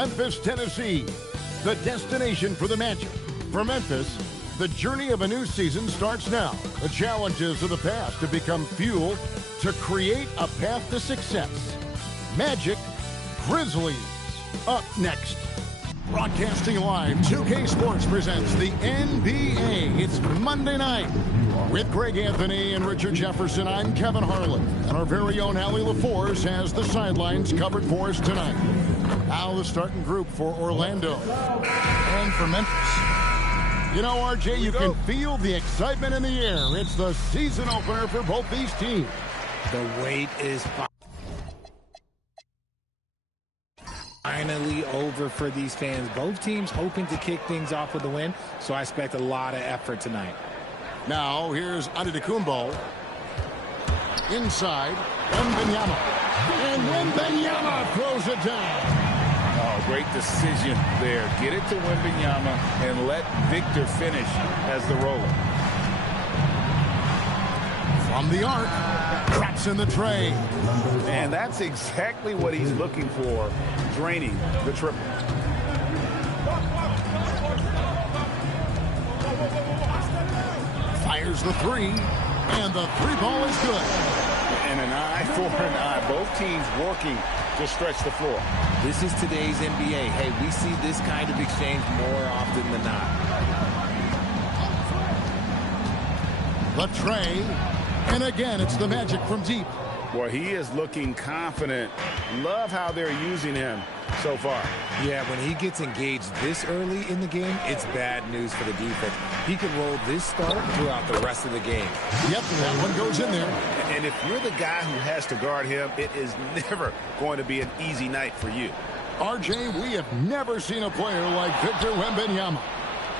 Memphis, Tennessee, the destination for the Magic. For Memphis, the journey of a new season starts now. The challenges of the past have become fuel to create a path to success. Magic Grizzlies up next. Broadcasting live, 2K Sports presents the NBA. It's Monday night. With Greg Anthony and Richard Jefferson, I'm Kevin Harlan. And our very own Allie LaForce has the sidelines covered for us tonight. Now the starting group for Orlando and for Memphis. You know, RJ, you can feel the excitement in the air. It's the season opener for both these teams. The wait is finally over for these fans. Both teams hoping to kick things off with a win, so I expect a lot of effort tonight. Now, here's Antetokounmpo. Inside, Wembanyama. And Wembanyama throws it down. Oh, great decision there. Get it to Wembanyama and let Victor finish as the roller. From the arc, traps in the tray. And that's exactly what he's looking for, draining the triple. Fires the three, and the three ball is good. And an eye for an eye. Both teams working to stretch the floor. This is today's NBA. Hey, we see this kind of exchange more often than not. The tray, and again, it's the Magic from deep. Boy, he is looking confident. Love how they're using him so far. Yeah, when he gets engaged this early in the game, it's bad news for the defense. He can roll this start throughout the rest of the game. Yep, that one goes in there. And if you're the guy who has to guard him, it is never going to be an easy night for you. RJ, we have never seen a player like Victor Wembanyama.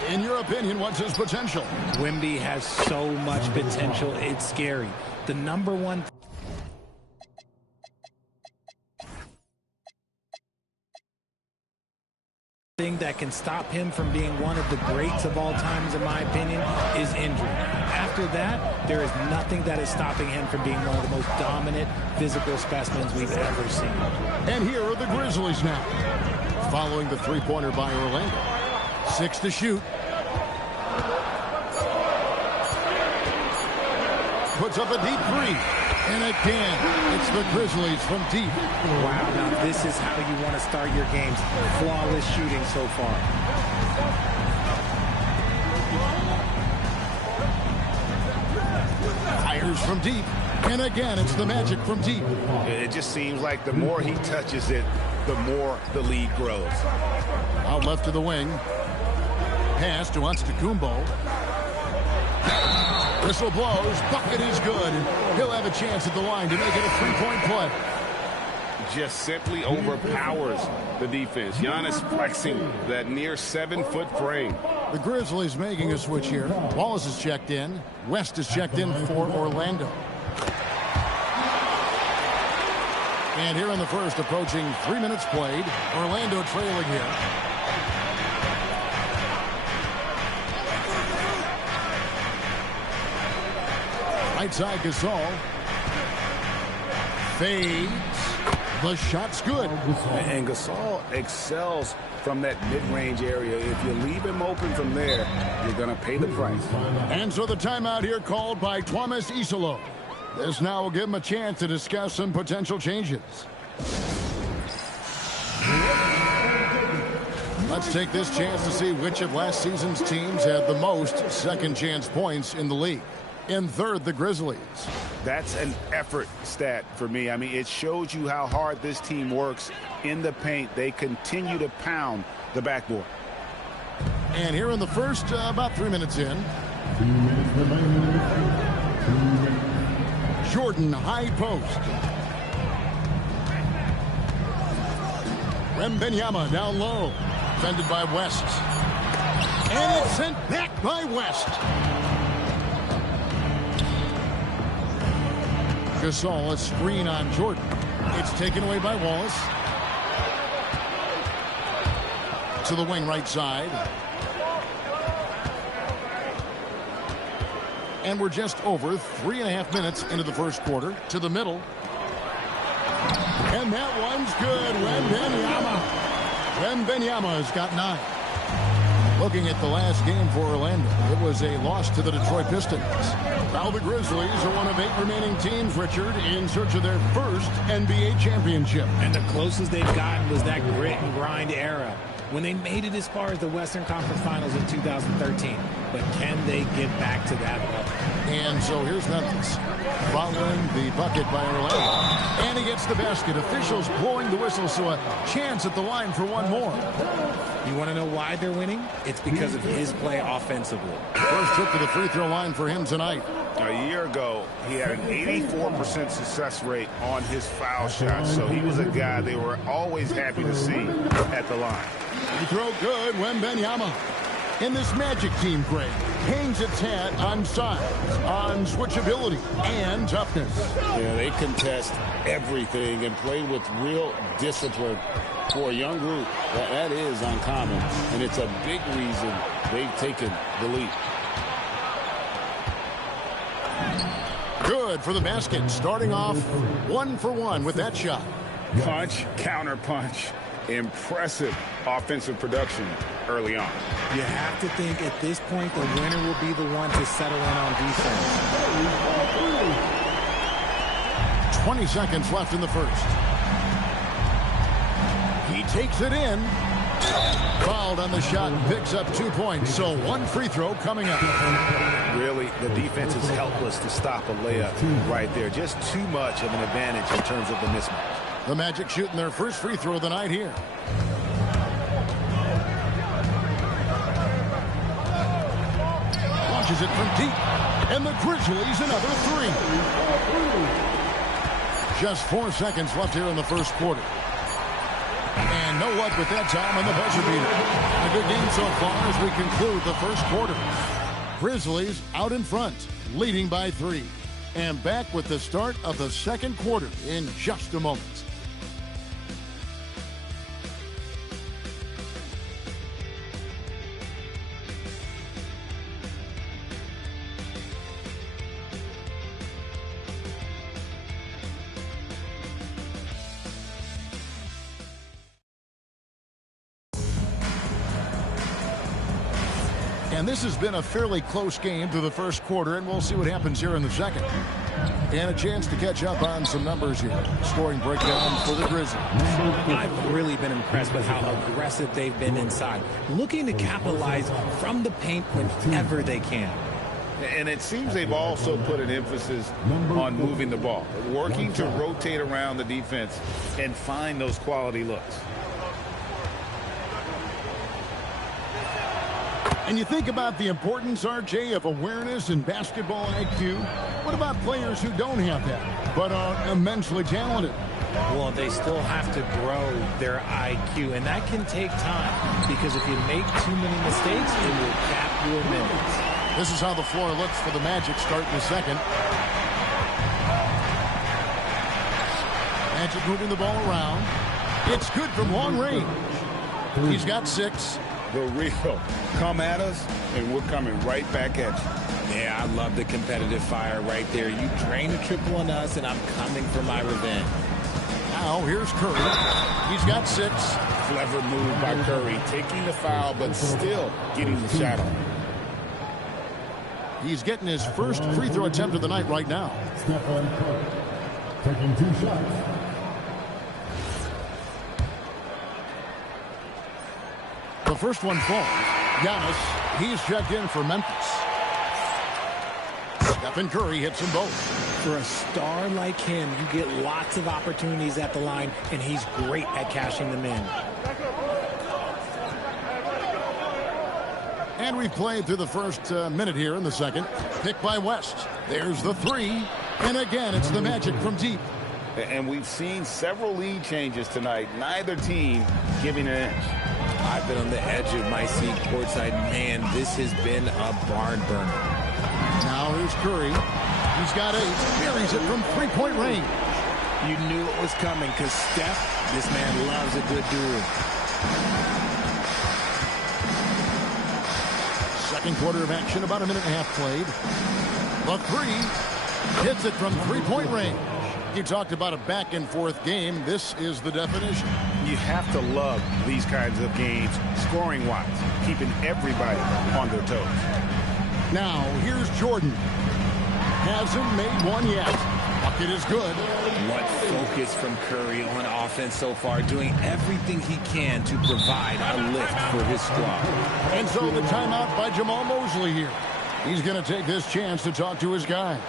In your opinion, what's his potential? Wemby has so much potential, it's scary. The number one thing that can stop him from being one of the greats of all times, in my opinion, is injury. After that, there is nothing that is stopping him from being one of the most dominant physical specimens we've ever seen. And here are the Grizzlies now. Following the three-pointer by Orlando. 6 to shoot. Puts up a deep three. And again, it's the Grizzlies from deep. Wow, now this is how you want to start your games. Flawless shooting so far. Fires from deep. And again, it's the Magic from deep. It just seems like the more he touches it, the more the lead grows. Out left to the wing. Pass to Antetokounmpo. Whistle blows. Bucket is good. He'll have a chance at the line to make it a three-point play. Just simply overpowers the defense. Giannis flexing that near 7-foot frame. The Grizzlies making a switch here. Wallace is checked in. West is checked in for Orlando. And here in the first, approaching 3 minutes played. Orlando trailing here. Right side, Gasol. Fades. The shot's good. And Gasol excels from that mid-range area. If you leave him open from there, you're going to pay the price. And so the timeout here called by Thomas Isolo. This now will give him a chance to discuss some potential changes. Let's take this chance to see which of last season's teams had the most second chance points in the league. In third, the Grizzlies. That's an effort stat for me. I mean, it shows you how hard this team works in the paint. They continue to pound the backboard. And here in the first, about 3 minutes in. Jordan, high post. Wembanyama down low. Defended by West. And it's sent back by West. Gasol, a screen on Jordan. It's taken away by Wallace. To the wing right side. And we're just over 3.5 minutes into the first quarter. To the middle. And that one's good. Wembanyama. Wembanyama's got 9. Looking at the last game for Orlando, it was a loss to the Detroit Pistons. Now the Grizzlies are one of 8 remaining teams, Richard, in search of their first NBA championship. And the closest they've gotten was that grit and grind era when they made it as far as the Western Conference Finals in 2013. But can they get back to that level? And so here's Memphis, following the bucket by Orlando. And he gets the basket. Officials blowing the whistle, so a chance at the line for one more. You want to know why they're winning? It's because of his play offensively. First trip to the free throw line for him tonight. A year ago, he had an 84% success rate on his foul shots, so he was a guy they were always happy to see at the line. Free throw good, Wembanyama. In this Magic team, Greg, hangs its hat on size, on switchability, and toughness. Yeah, they contest everything and play with real discipline. For a young group, that is uncommon, and it's a big reason they've taken the lead. Good for the basket, starting off 1 for 1 with that shot. Punch, counter punch. Impressive offensive production early on. You have to think at this point the winner will be the one to settle in on defense. 20 seconds left in the first. He takes it in. Fouled on the shot and picks up 2 points. So 1 free throw coming up. Really, the defense is helpless to stop a layup right there. Just too much of an advantage in terms of the mismatch. The Magic shooting their first free throw of the night here. Launches it from deep. And the Grizzlies another 3. Just 4 seconds left here in the first quarter. And no luck with that time on the buzzer beater. A good game so far as we conclude the first quarter. Grizzlies out in front, leading by 3. And back with the start of the second quarter in just a moment. And this has been a fairly close game through the first quarter, and we'll see what happens here in the second. And a chance to catch up on some numbers here. Scoring breakdown for the Grizzlies. I've really been impressed with how aggressive they've been inside, looking to capitalize from the paint whenever they can. And it seems they've also put an emphasis on moving the ball, working to rotate around the defense and find those quality looks. And you think about the importance, RJ, of awareness and basketball IQ. What about players who don't have that, but are immensely talented? Well, they still have to grow their IQ, and that can take time, because if you make too many mistakes, it will cap your minutes. This is how the floor looks for the Magic starting the second. Magic moving the ball around. It's good from long range. He's got 6. The real come at us, and we're coming right back at you. Yeah, I love the competitive fire right there. You drain a triple on us, and I'm coming for my revenge. Now, here's Curry. He's got 6. Clever move by Curry, taking the foul, but still getting the shot on. He's getting his first free throw attempt of the night right now. Stephen Curry taking 2 shots. The first one falls. Giannis, he's checked in for Memphis. Stephen Curry hits them both. For a star like him, you get lots of opportunities at the line, and he's great at cashing them in. And we've played through the first minute here in the second. Picked by West. There's the 3. And again, it's the Magic from deep. And we've seen several lead changes tonight. Neither team giving an inch. I've been on the edge of my seat courtside. Man, this has been a barn burner. Now here's Curry. He's got 8. Buries it from 3-point range. You knew it was coming because Steph, this man loves a good duel. Second quarter of action, about a minute and a half played. The 3 hits it from 3-point range. You talked about a back-and-forth game. This is the definition. You have to love these kinds of games, scoring-wise, keeping everybody on their toes. Now, here's Jordan. Hasn't made one yet. Bucket is good. What focus from Curry on offense so far, doing everything he can to provide a lift for his squad. And so the timeout by Jamal Mosley here. He's going to take this chance to talk to his guys.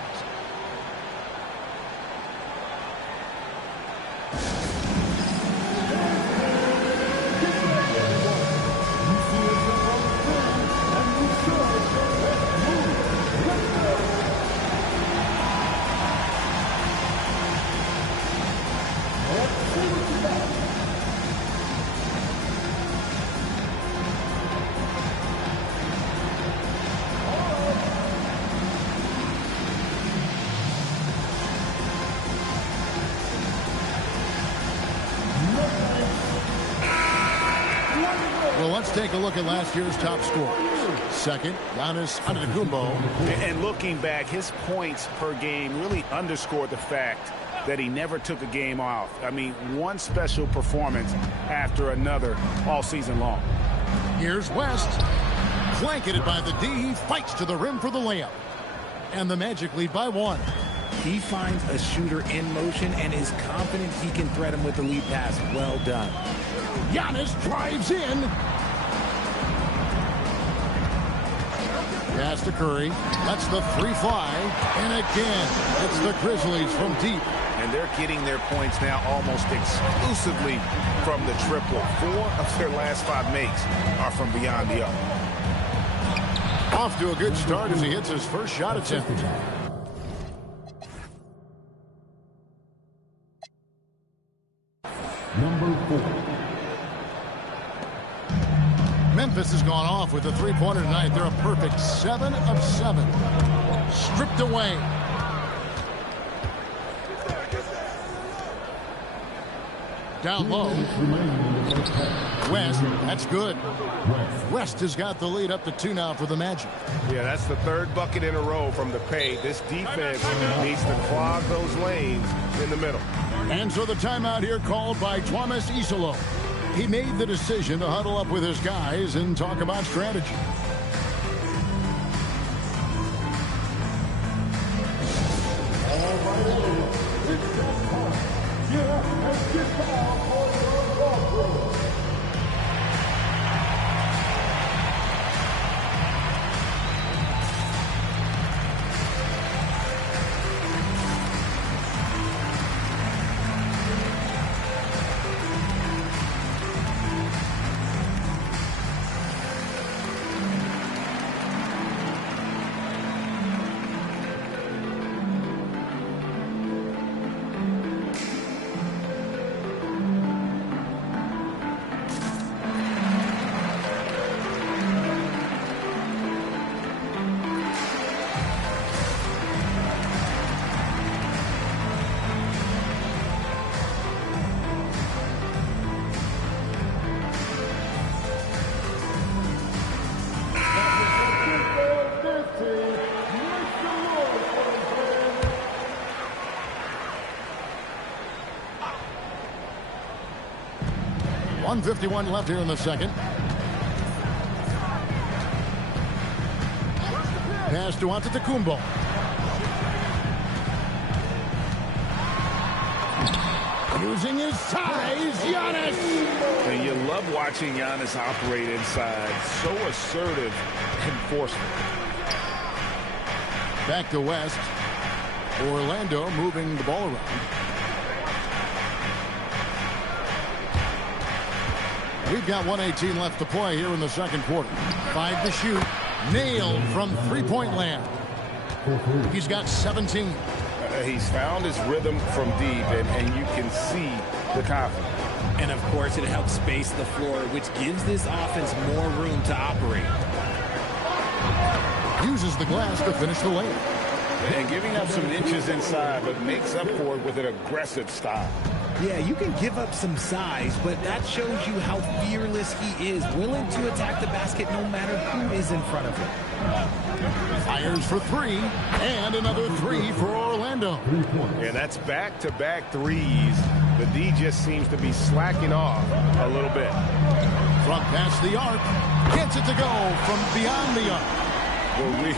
Well, let's take a look at last year's top scorers. Second, Giannis Antetokounmpo. And looking back, his points per game really underscored the fact that he never took a game off. I mean, one special performance after another all season long. Here's West. Blanketed by the D. He fights to the rim for the layup. And the Magic lead by 1. He finds a shooter in motion and is confident he can threat him with the lead pass. Well done. Giannis drives in. Pass to Curry. Lets the 3 fly. And again, it's the Grizzlies from deep. And they're getting their points now almost exclusively from the triple. 4 of their last 5 makes are from beyond the arc. Off to a good start as he hits his first shot attempt. Number 4. Memphis has gone off with a 3-pointer tonight. They're a perfect 7 of 7. Stripped away. Down low. West, that's good. West has got the lead up to 2 now for the Magic. Yeah, that's the 3rd bucket in a row from the paint. This defense needs to clog those lanes in the middle. And so the timeout here called by Thomas Isolo. He made the decision to huddle up with his guys and talk about strategy. .151 left here in the second. Pass to Antetokounmpo. Using his size, Giannis. And you love watching Giannis operate inside. So assertive and forceful. Back to West. Orlando moving the ball around. We've got 1:18 left to play here in the second quarter. 5 to shoot. Nailed from three-point land. He's got 17. He's found his rhythm from deep, and you can see the confidence. And, of course, it helps space the floor, which gives this offense more room to operate. Uses the glass to finish the layup. And giving up some inches inside, but makes up for it with an aggressive style. Yeah, you can give up some size, but that shows you how fearless he is, willing to attack the basket no matter who is in front of him. Fires for 3, and another 3 for Orlando. Orlando. Yeah, that's back-to-back threes. The D just seems to be slacking off a little bit. From past the arc, gets it to go from beyond the arc. We'll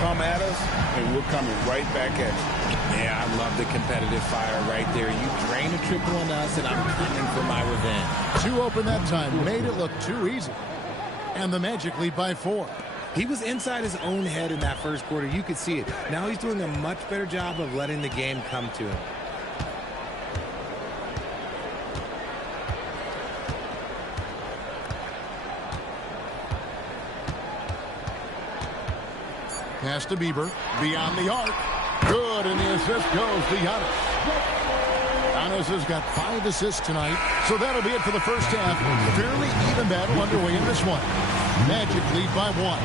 come at us, and we're coming right back at you. Yeah, I love the competitive fire right there. You drain a triple on us, and I'm coming for my revenge. 2 open that time, made it look too easy. And the Magic lead by 4. He was inside his own head in that first quarter. You could see it. Now he's doing a much better job of letting the game come to him. Pass to Bieber, beyond the arc. Good, and the assist goes to Giannis. Giannis has got 5 assists tonight, so that'll be it for the first half. Fairly even battle underway in this one. Magic lead by 1.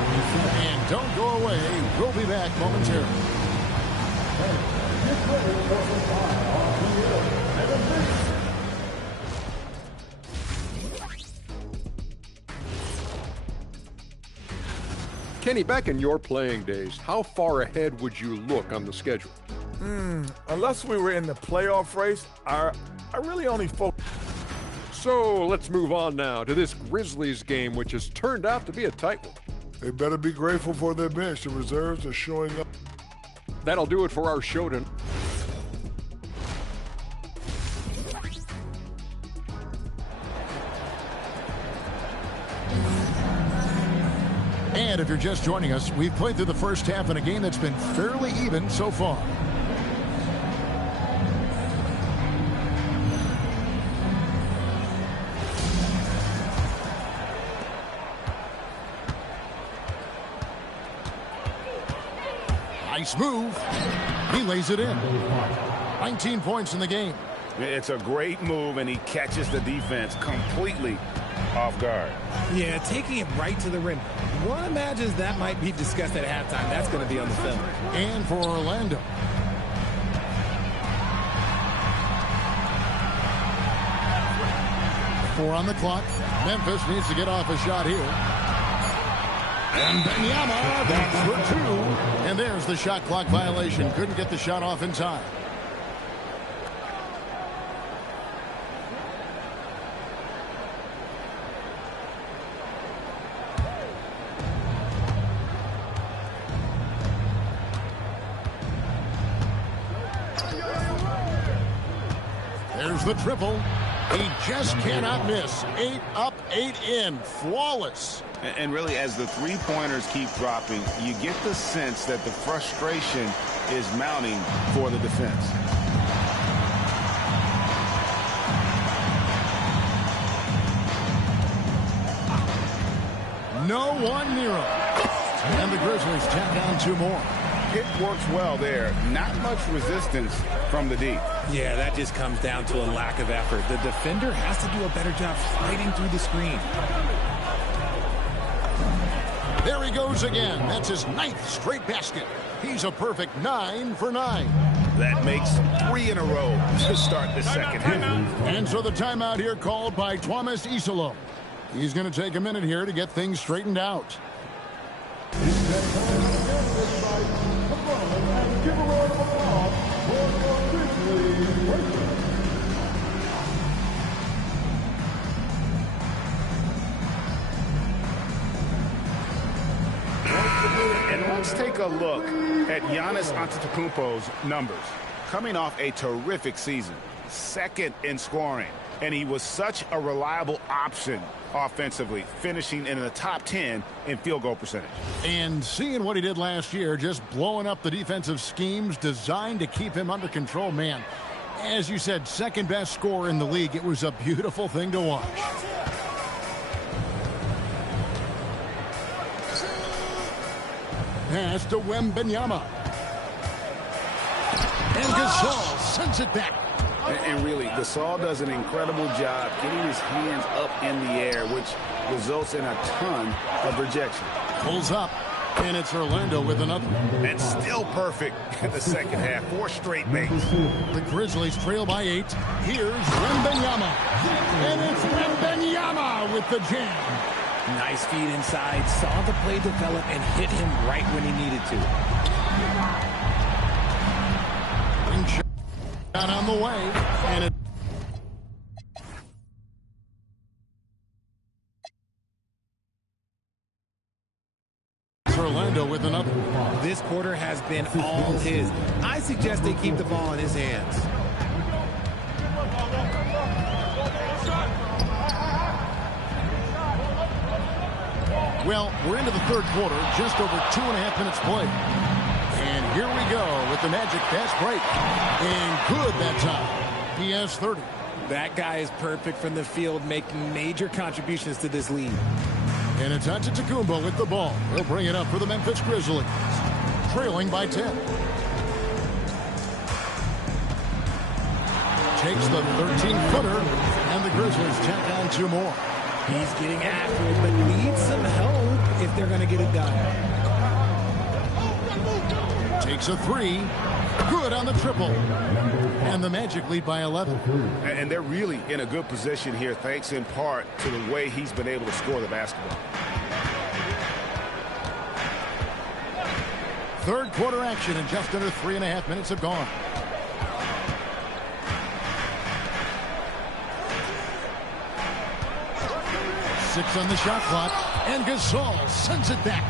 And don't go away. We'll be back momentarily. Kenny, back in your playing days, how far ahead would you look on the schedule? Unless we were in the playoff race, I really only focus. So let's move on now to this Grizzlies game, which has turned out to be a tight one. They better be grateful for their bench. The reserves are showing up. That'll do it for our show tonight. And if you're just joining us, we've played through the first half in a game that's been fairly even so far. Nice move. He lays it in. 19 points in the game. It's a great move, and he catches the defense completely off guard. Yeah, taking it right to the rim. One imagines that might be discussed at halftime. That's going to be on the film. And for Orlando. Four on the clock. Memphis needs to get off a shot here. And Benyama, that's for 2. And there's the shot clock violation. Couldn't get the shot off in time. There's the triple. He just cannot miss. 8 up, 8 in. Flawless. And really, as the three-pointers keep dropping, you get the sense that the frustration is mounting for the defense. No one near him. And the Grizzlies tap down 2 more. It works well there. Not much resistance from the D. Yeah, that just comes down to a lack of effort. The defender has to do a better job fighting through the screen. There he goes again. That's his 9th straight basket. He's a perfect 9 for 9. That makes 3 in a row to start the second half. And so the timeout here called by Thomas Isolo. He's going to take a minute here to get things straightened out. And let's take a look at Giannis Antetokounmpo's numbers. Coming off a terrific season, 2nd in scoring, and he was such a reliable option offensively, finishing in the top 10 in field goal percentage. And seeing what he did last year, just blowing up the defensive schemes designed to keep him under control, man. As you said, 2nd best scorer in the league. It was a beautiful thing to watch. Pass to Wembanyama. And Gasol sends it back. And really, Gasol does an incredible job getting his hands up in the air, which results in a ton of rejection. Pulls up, and it's Orlando with another. And still perfect in the second half. 4 straight makes. The Grizzlies trail by 8. Here's Wembanyama. And it's Wembanyama with the jam. Nice feed inside, saw the play develop and hit him right when he needed to. shot on the way, and it Orlando with another. This quarter has been all his. I suggest they keep the ball in his hands. Well, we're into the third quarter, just over 2.5 minutes played. And here we go with the Magic fast break. And good that time. He has 30. That guy is perfect from the field, making major contributions to this lead. And it's Antetokounmpo with the ball. He'll bring it up for the Memphis Grizzlies, trailing by 10. Takes the 13-footer, and the Grizzlies tack on 2 more. He's getting after it, but needs some help if they're going to get it done. Takes a 3. Good on the triple. And the Magic lead by 11. And they're really in a good position here, thanks in part to the way he's been able to score the basketball. Third quarter action, and just under 3.5 minutes have gone. Six on the shot clock, and Gasol sends it back.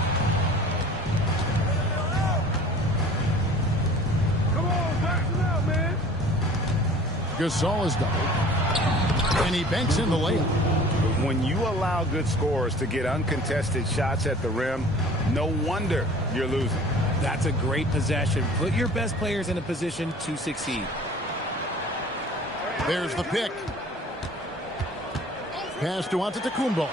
Come on, back it up, man. Gasol is doubled, and he banks in the layup. When you allow good scorers to get uncontested shots at the rim, no wonder you're losing. That's a great possession. Put your best players in a position to succeed. There's the pick. Pass to Antetokounmpo.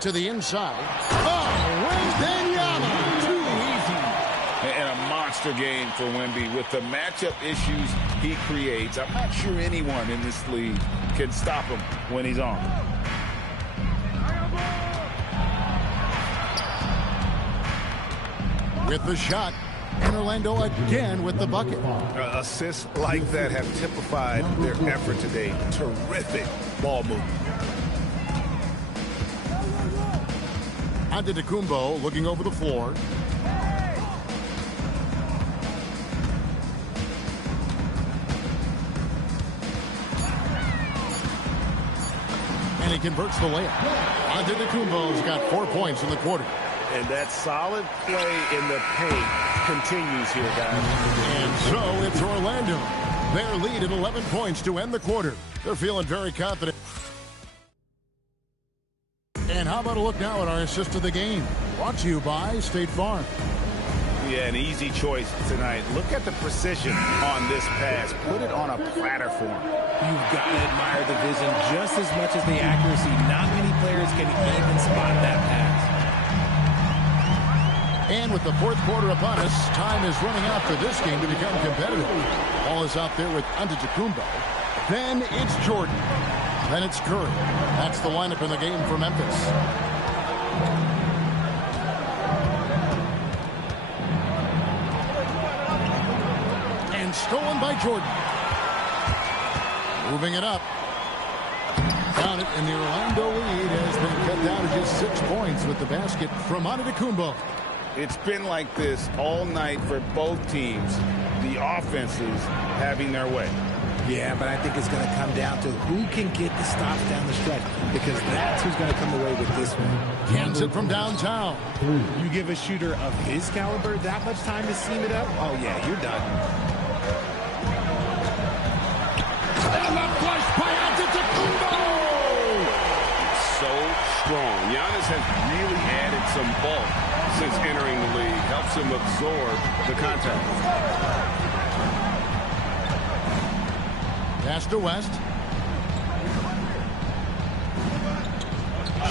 To the inside. Oh, Wembanyama. Too easy. And a monster game for Wemby. With the matchup issues he creates, I'm not sure anyone in this league can stop him when he's on. With the shot. And Orlando again with the bucket. Assists like that have typified their effort today. Terrific ball movement. Antetokounmpo looking over the floor. And he converts the layup. Antetokounmpo's got 4 points in the quarter. And that solid play in the paint continues here, guys. And so it's Orlando. Their lead at 11 points to end the quarter. They're feeling very confident. And how about a look now at our assist of the game? Brought to you by State Farm. Yeah, an easy choice tonight. Look at the precision on this pass. Put it on a platter for him. You've got to admire the vision just as much as the accuracy. Not many players can even spot that pass. And with the fourth quarter upon us, time is running out for this game to become competitive. Ball is out there with Antetokounmpo. Then it's Jordan. Then it's Curry. That's the lineup in the game for Memphis. And stolen by Jordan. Moving it up. Down it, and the Orlando lead has been cut down to just 6 points with the basket from Antetokounmpo. It's been like this all night for both teams. The offenses having their way. Yeah, but I think it's going to come down to who can get the stops down the stretch, because that's who's going to come away with this one. Cans it from downtown. You give a shooter of his caliber that much time to seam it up, oh yeah, you're done. And the flush by Antetokounmpo! So strong. Giannis has really added some bulk since entering the league. Helps him absorb the contact. Pass to West.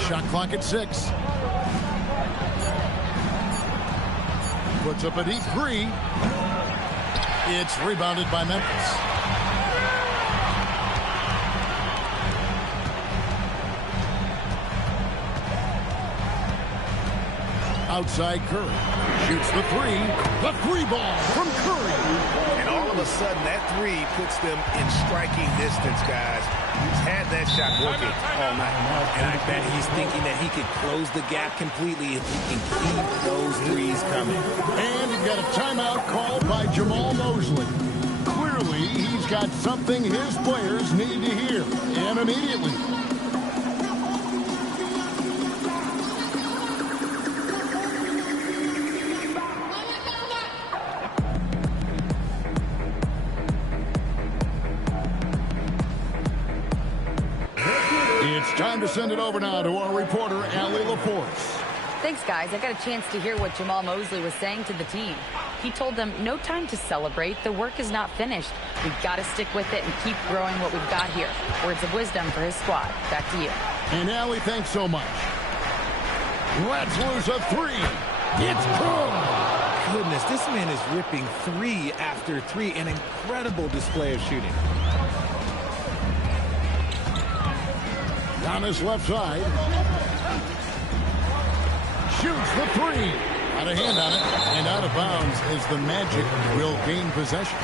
Shot clock at 6. Puts up a deep 3. It's rebounded by Memphis. Outside Curry. Shoots the 3. The 3 ball from Curry. And all of a sudden, that 3 puts them in striking distance, guys. He's had that shot working all night. And I bet he's thinking that he could close the gap completely if he can keep those threes coming. And you've got a timeout called by Jamal Mosley. Clearly, he's got something his players need to hear, and immediately. It's time to send it over now to our reporter, Allie LaForce. Thanks, guys. I got a chance to hear what Jamal Mosley was saying to the team. He told them, no time to celebrate. The work is not finished. We've got to stick with it and keep growing what we've got here. Words of wisdom for his squad. Back to you. And Allie, thanks so much. Let's lose a three. It's good. Goodness, this man is ripping three after three. An incredible display of shooting. On his left side. Shoots the three. Out of hand on it. And out of bounds as the Magic will gain possession.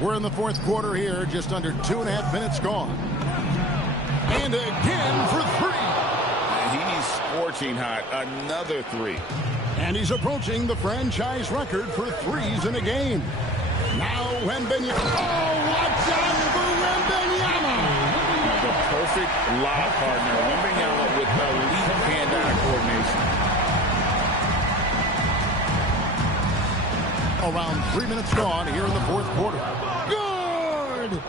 We're in the fourth quarter here. Just under 2.5 minutes gone. And again for three. He's scorching hot. Another three. And he's approaching the franchise record for threes in a game. Now Wembanyama. Oh, watch out for Wembanyama. The perfect lob partner. Wembanyama with elite hand-eye coordination. Around 3 minutes gone here in the fourth quarter. Good!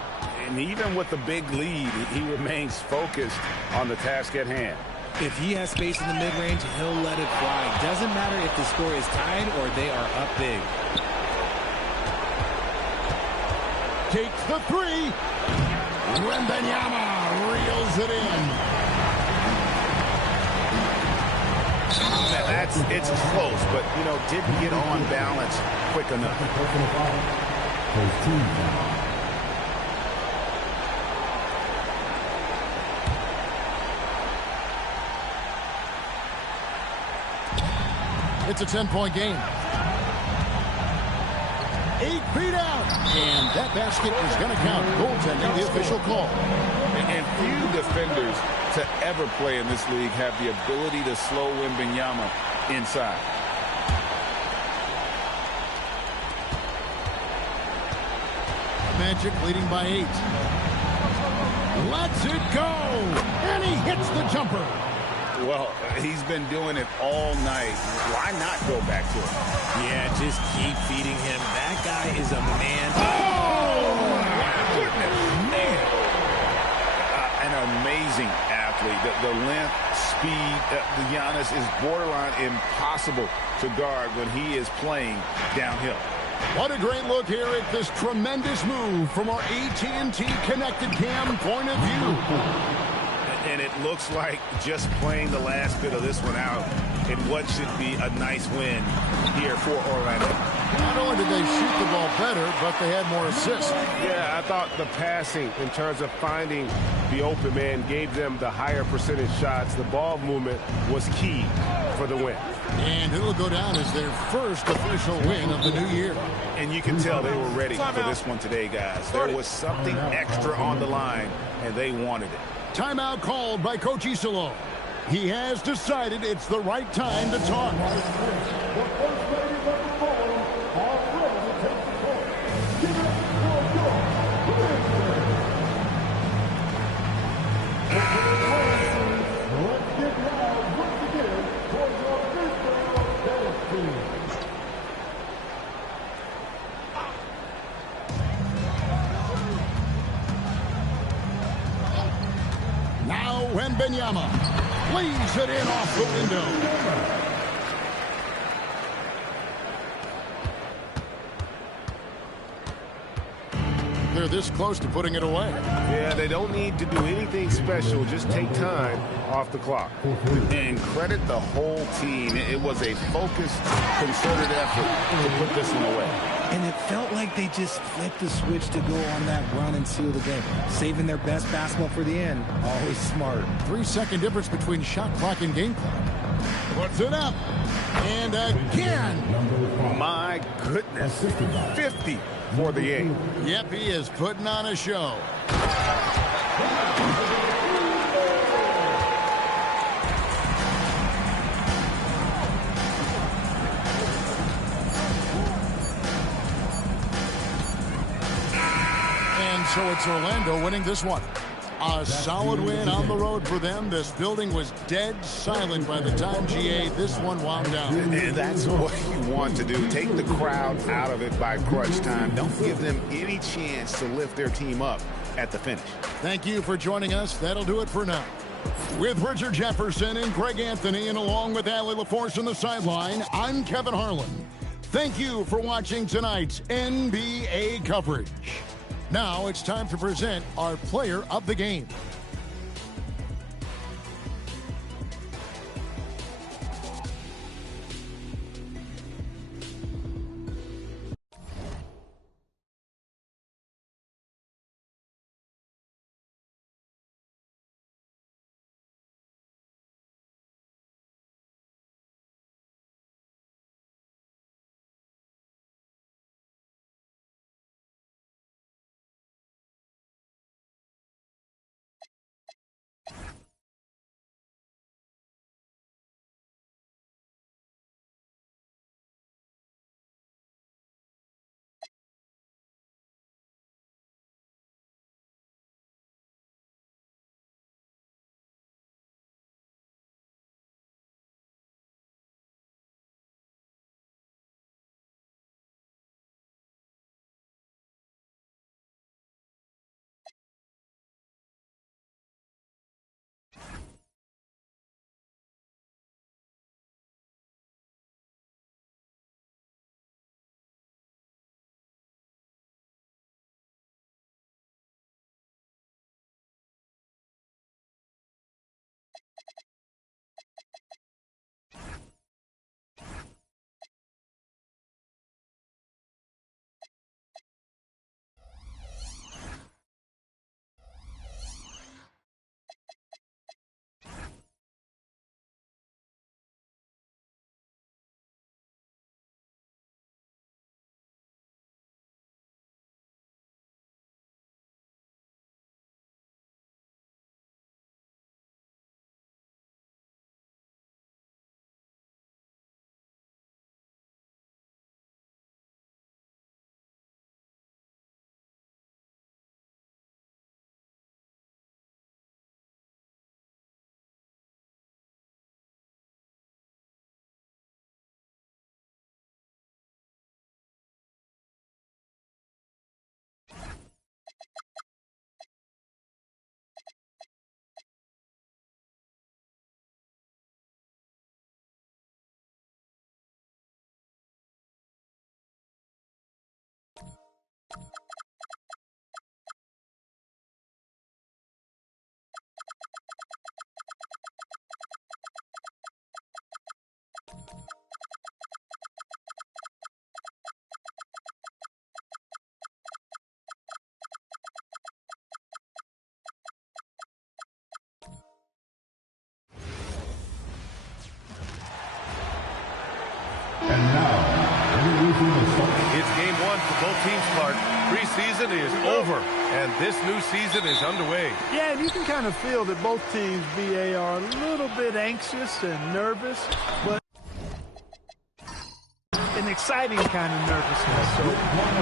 And even with the big lead, he remains focused on the task at hand. If he has space in the mid-range, he'll let it fly. Doesn't matter if the score is tied or they are up big. Takes the three. Wembanyama reels it in. It's close, but, didn't get on balance quick enough. It's a 10-point game. 8 feet out. And that basket is going to count. Goaltending, the official call. And few defenders to ever play in this league have the ability to slow Wembanyama inside. Magic leading by 8. Lets it go. And he hits the jumper. Well, he's been doing it all night. Why not go back to it? Yeah, just keep feeding him. That guy is a man. Oh, my goodness, man. An amazing athlete. The length, speed, Giannis is borderline impossible to guard when he is playing downhill. What a great look here at this tremendous move from our AT&T Connected Cam point of view. And it looks like just playing the last bit of this one out in what should be a nice win here for Orlando. Not only did they shoot the ball better, but they had more assists. Yeah, I thought the passing in terms of finding the open man gave them the higher percentage shots. The ball movement was key for the win. And it'll go down as their first official win of the new year. And you can tell they were ready for this one today, guys. There was something extra on the line, and they wanted it. Timeout called by Coach Isolo. He has decided it's the right time to talk. Now Wembanyama lays it in off the window. They're this close to putting it away. Yeah, they don't need to do anything special. Just take time off the clock. And credit the whole team. It was a focused, concerted effort to put this one away. And it felt like they just flipped the switch to go on that run and seal the game. Saving their best basketball for the end. Always smart. 3-second difference between shot clock and game clock. Puts it up. And again. My goodness. 50 for the 8. Yep, he is putting on a show. So it's Orlando winning this one. A solid win on the road for them. This building was dead silent by the time GA this one wound down. And that's what you want to do. Take the crowd out of it by crunch time. Don't give them any chance to lift their team up at the finish. Thank you for joining us. That'll do it for now. With Richard Jefferson and Greg Anthony, and along with Allie LaForce on the sideline, I'm Kevin Harlan. Thank you for watching tonight's NBA coverage. Now it's time to present our player of the game. And now, it's game one for both teams, Clark. Preseason is over, and this new season is underway. Yeah, and you can kind of feel that both teams, BA, are a little bit anxious and nervous, but an exciting kind of nervousness. So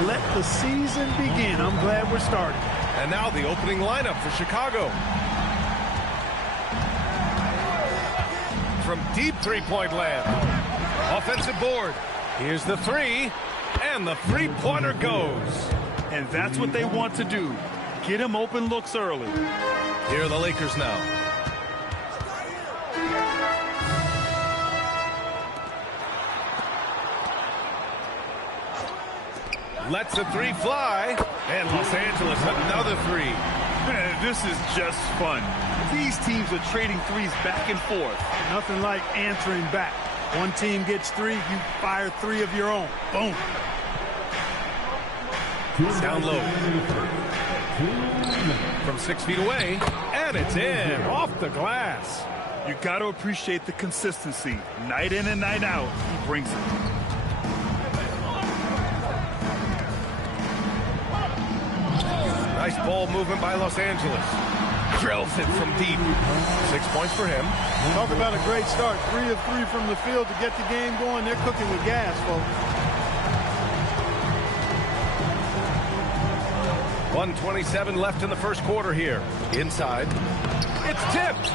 let the season begin. I'm glad we're starting. And now the opening lineup for Chicago. From deep three-point land. Offensive board. Here's the three, and the three-pointer goes. And that's what they want to do. Get him open looks early. Here are the Lakers now. Lets a three fly, and Los Angeles another three. Man, this is just fun. These teams are trading threes back and forth. Nothing like answering back. One team gets three, you fire three of your own. Boom. Down low. From 6 feet away, and it's in, off the glass. You got to appreciate the consistency. Night in and night out, he brings it. Nice ball movement by Los Angeles. Drills it from deep. 6 points for him. Talk about a great start. 3 of 3 from the field to get the game going. They're cooking with gas, folks. 1:27 left in the first quarter here. Inside. It's tipped.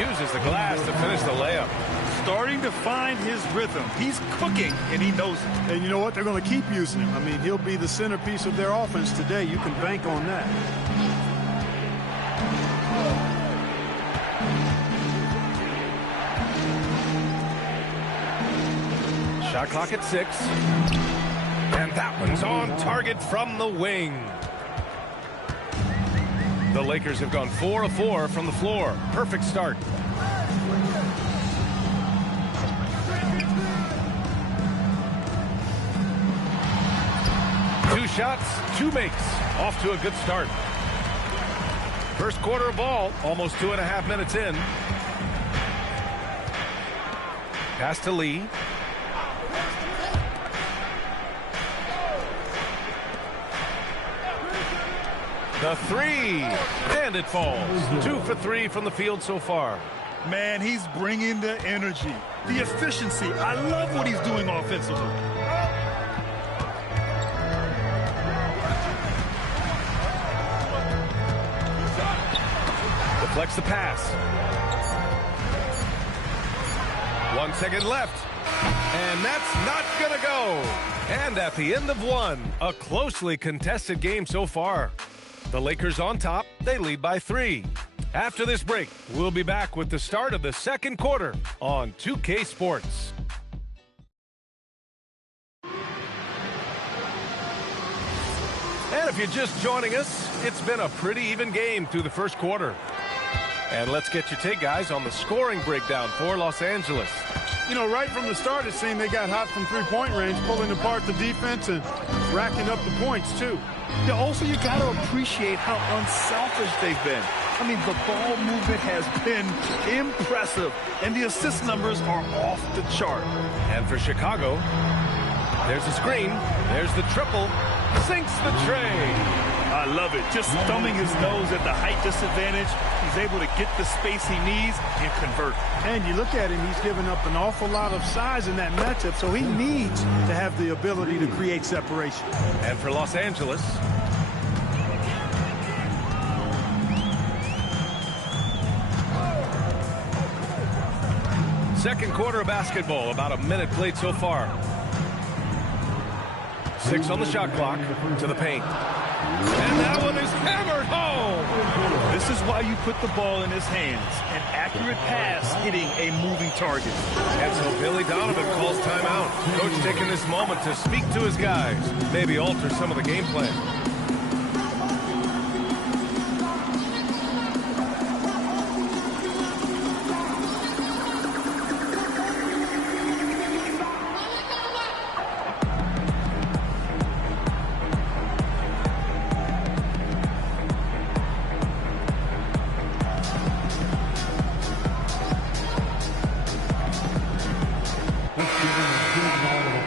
Uses the glass to finish the layup. Starting to find his rhythm. He's cooking, and he knows it. And you know what? They're going to keep using him. I mean, he'll be the centerpiece of their offense today. You can bank on that. Shot clock at 6. And that one's on target from the wing. The Lakers have gone 4 of 4 from the floor. Perfect start. Two shots, 2 makes. Off to a good start. First quarter of ball, almost 2.5 minutes in. Pass to Lee. The 3, and it falls. 2 for 3 from the field so far. Man, he's bringing the energy, the efficiency. I love what he's doing offensively. Deflects the pass. 1 second left. And that's not going to go. And at the end of 1, a closely contested game so far. The Lakers on top. They lead by 3. After this break, we'll be back with the start of the second quarter on 2K Sports. And if you're just joining us, it's been a pretty even game through the first quarter. And let's get your take, guys, on the scoring breakdown for Los Angeles. You know, right from the start, it seemed they got hot from three-point range, pulling apart the defense and racking up the points, too. Yeah, also, you got to appreciate how unselfish they've been. I mean, the ball movement has been impressive, and the assist numbers are off the chart. And for Chicago, there's the screen, there's the triple, sinks the tray. I love it. Just thumbing his nose at the height disadvantage. He's able to get the space he needs and convert. And you look at him, he's given up an awful lot of size in that matchup, so he needs to have the ability to create separation. And for Los Angeles, second quarter of basketball, about a minute played so far. 6 on the shot clock, to the paint. And that one is hammered home. This is why you put the ball in his hands. An accurate pass hitting a moving target. And so Billy Donovan calls timeout. Coach taking this moment to speak to his guys. Maybe alter some of the game plan.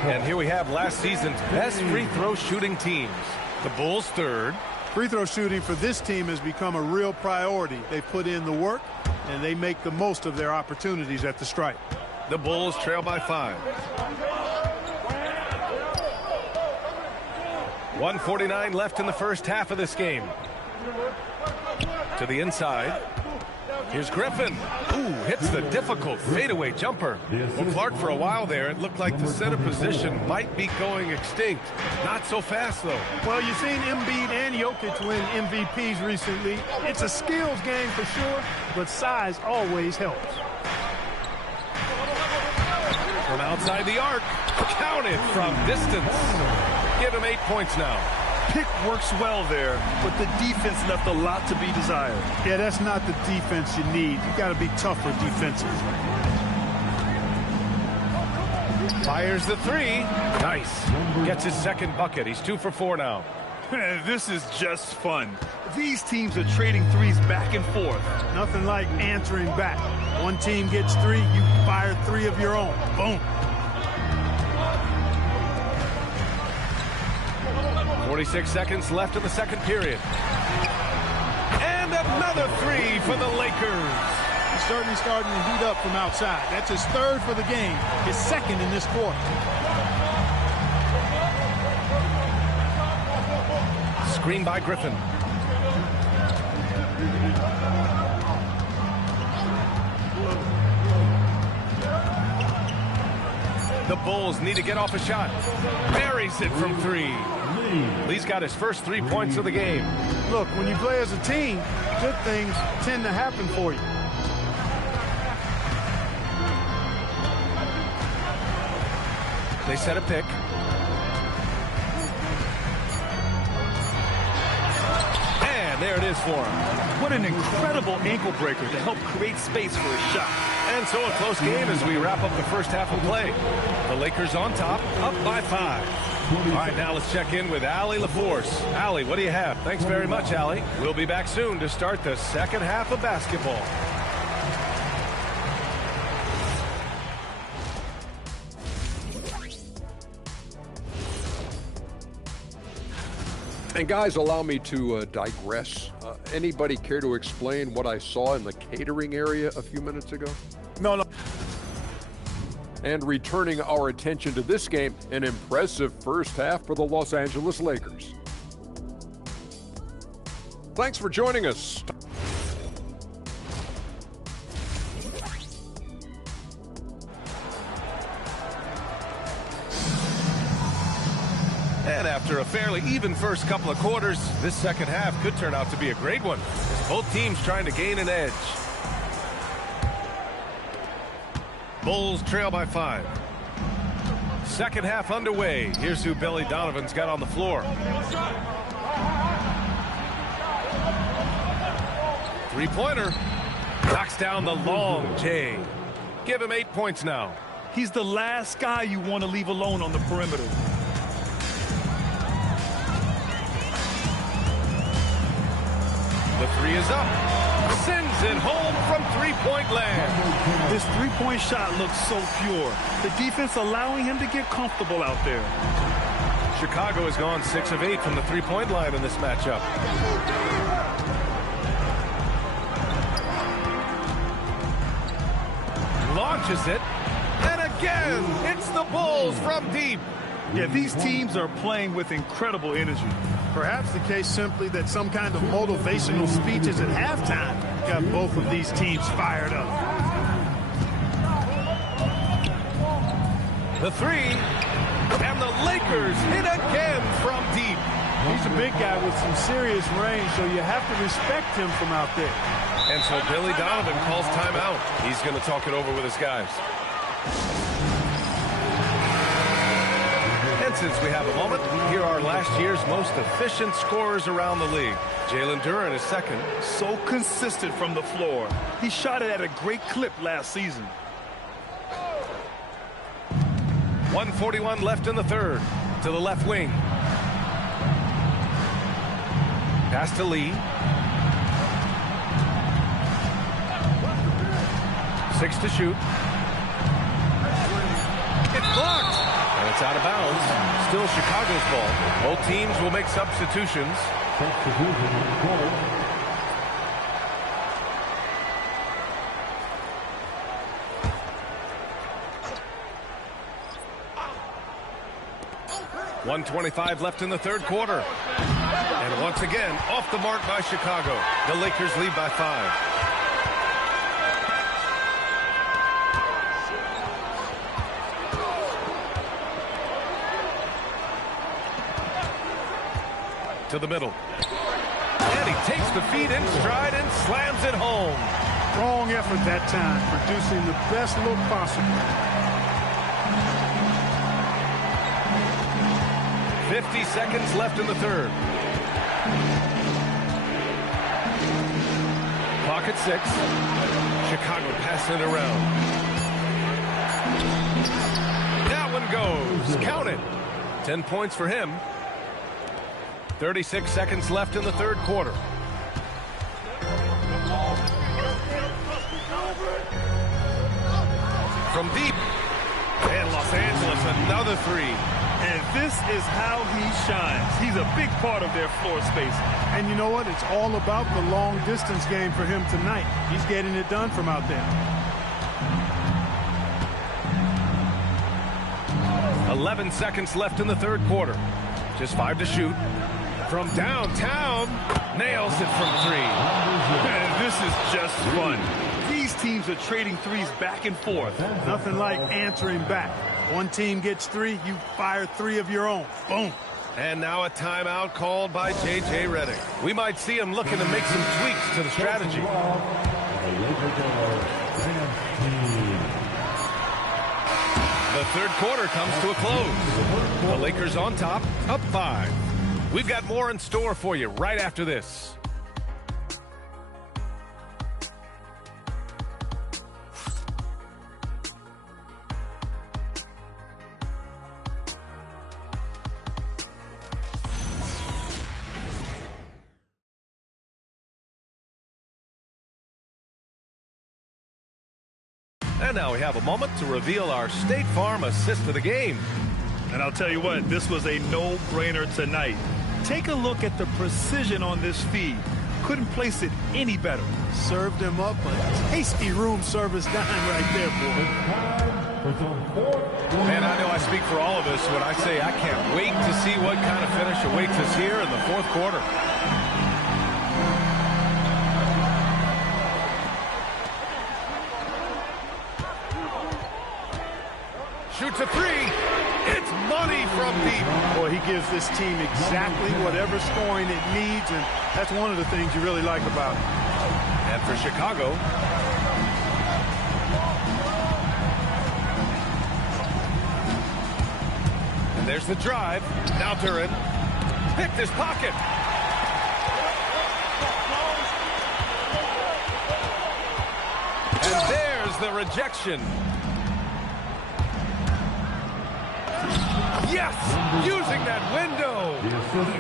And here we have last season's best free throw shooting teams. The Bulls third. Free throw shooting for this team has become a real priority. They've put in the work, and they make the most of their opportunities at the stripe. The Bulls trail by 5. 1:49 left in the first half of this game. To the inside. Here's Griffin. Ooh, hits the difficult fadeaway jumper. Well, Clark, for a while there, it looked like the center position might be going extinct. Not so fast, though. Well, you've seen Embiid and Jokic win MVPs recently. It's a skills game for sure, but size always helps. From outside the arc, counted from distance. Give him 8 points now. Pick works well there, but the defense left a lot to be desired. Yeah, that's not the defense you need. You got to be tougher defensively. Fires the three. Nice. Gets his second bucket. He's 2 for 4 now. This is just fun. These teams are trading threes back and forth. Nothing like answering back. One team gets 3, you fire 3 of your own. Boom. 46 seconds left in the second period. And another 3 for the Lakers. He's certainly starting to heat up from outside. That's his 3rd for the game, his 2nd in this quarter. Screen by Griffin. The Bulls need to get off a shot. Buries it from 3. Lee's got his first 3 points of the game. Look, when you play as a team, good things tend to happen for you. They set a pick. And there it is for him. What an incredible ankle breaker to help create space for a shot. And so a close game as we wrap up the first half of play. The Lakers on top, up by 5. All right, now let's check in with Allie LaForce. Allie, what do you have? Thanks very much, Allie. We'll be back soon to start the second half of basketball. And guys, allow me to digress. Anybody care to explain what I saw in the catering area a few minutes ago? No. And returning our attention to this game, an impressive first half for the Los Angeles Lakers. Thanks for joining us. And after a fairly even first couple of quarters, this second half could turn out to be a great one, as both teams trying to gain an edge. Bulls trail by 5. Second half underway. Here's who Billy Donovan's got on the floor. Three-pointer. Knocks down the long J. Give him 8 points now. He's the last guy you want to leave alone on the perimeter. The 3 is up. Sends it home from three-point land. This three-point shot looks so pure. The defense allowing him to get comfortable out there. Chicago has gone 6 of 8 from the three-point line in this matchup. Launches it. And again, it's the Bulls from deep. Yeah, these teams are playing with incredible energy. Perhaps the case simply that some kind of motivational speeches at halftime got both of these teams fired up. The 3, and the Lakers hit again from deep. He's a big guy with some serious range, so you have to respect him from out there. And so Billy Donovan calls timeout. He's going to talk it over with his guys. And since we have a moment, here are last year's most efficient scorers around the league. Jalen Duren is second. So consistent from the floor. He shot it at a great clip last season. 1:41 left in the third. To the left wing. Pass to Lee. 6 to shoot. It's blocked. And it's out of bounds. Still Chicago's ball. Both teams will make substitutions. .125 left in the third quarter. And once again, off the mark by Chicago. The Lakers lead by 5. To the middle. And he takes the feet in stride and slams it home. Strong effort that time, producing the best look possible. 50 seconds left in the third. Clock at 6. Chicago passing it around. That one goes. Count it. 10 points for him. 36 seconds left in the third quarter. From deep. And Los Angeles, another three. And this is how he shines. He's a big part of their floor space. And you know what? It's all about the long distance game for him tonight. He's getting it done from out there. 11 seconds left in the third quarter. Just 5 to shoot. From downtown, nails it from 3. And this is just fun. These teams are trading threes back and forth. Nothing like answering back. One team gets 3, you fire 3 of your own. Boom. And now a timeout called by J.J. Redick. We might see him looking to make some tweaks to the strategy. The third quarter comes to a close. The Lakers on top, up 5. We've got more in store for you right after this. And now we have a moment to reveal our State Farm assist of the game. And I'll tell you what, this was a no-brainer tonight. Take a look at the precision on this feed. Couldn't place it any better. Served him up a tasty room service dime right there, boy. Man, I know I speak for all of us when I say I can't wait to see what kind of finish awaits us here in the fourth quarter. Shoots a 3. It's money from deep. Boy, he gives this team exactly whatever scoring it needs, and that's one of the things you really like about it. And for Chicago, and there's the drive. Now Duran picked his pocket. And there's the rejection. Yes, using that window.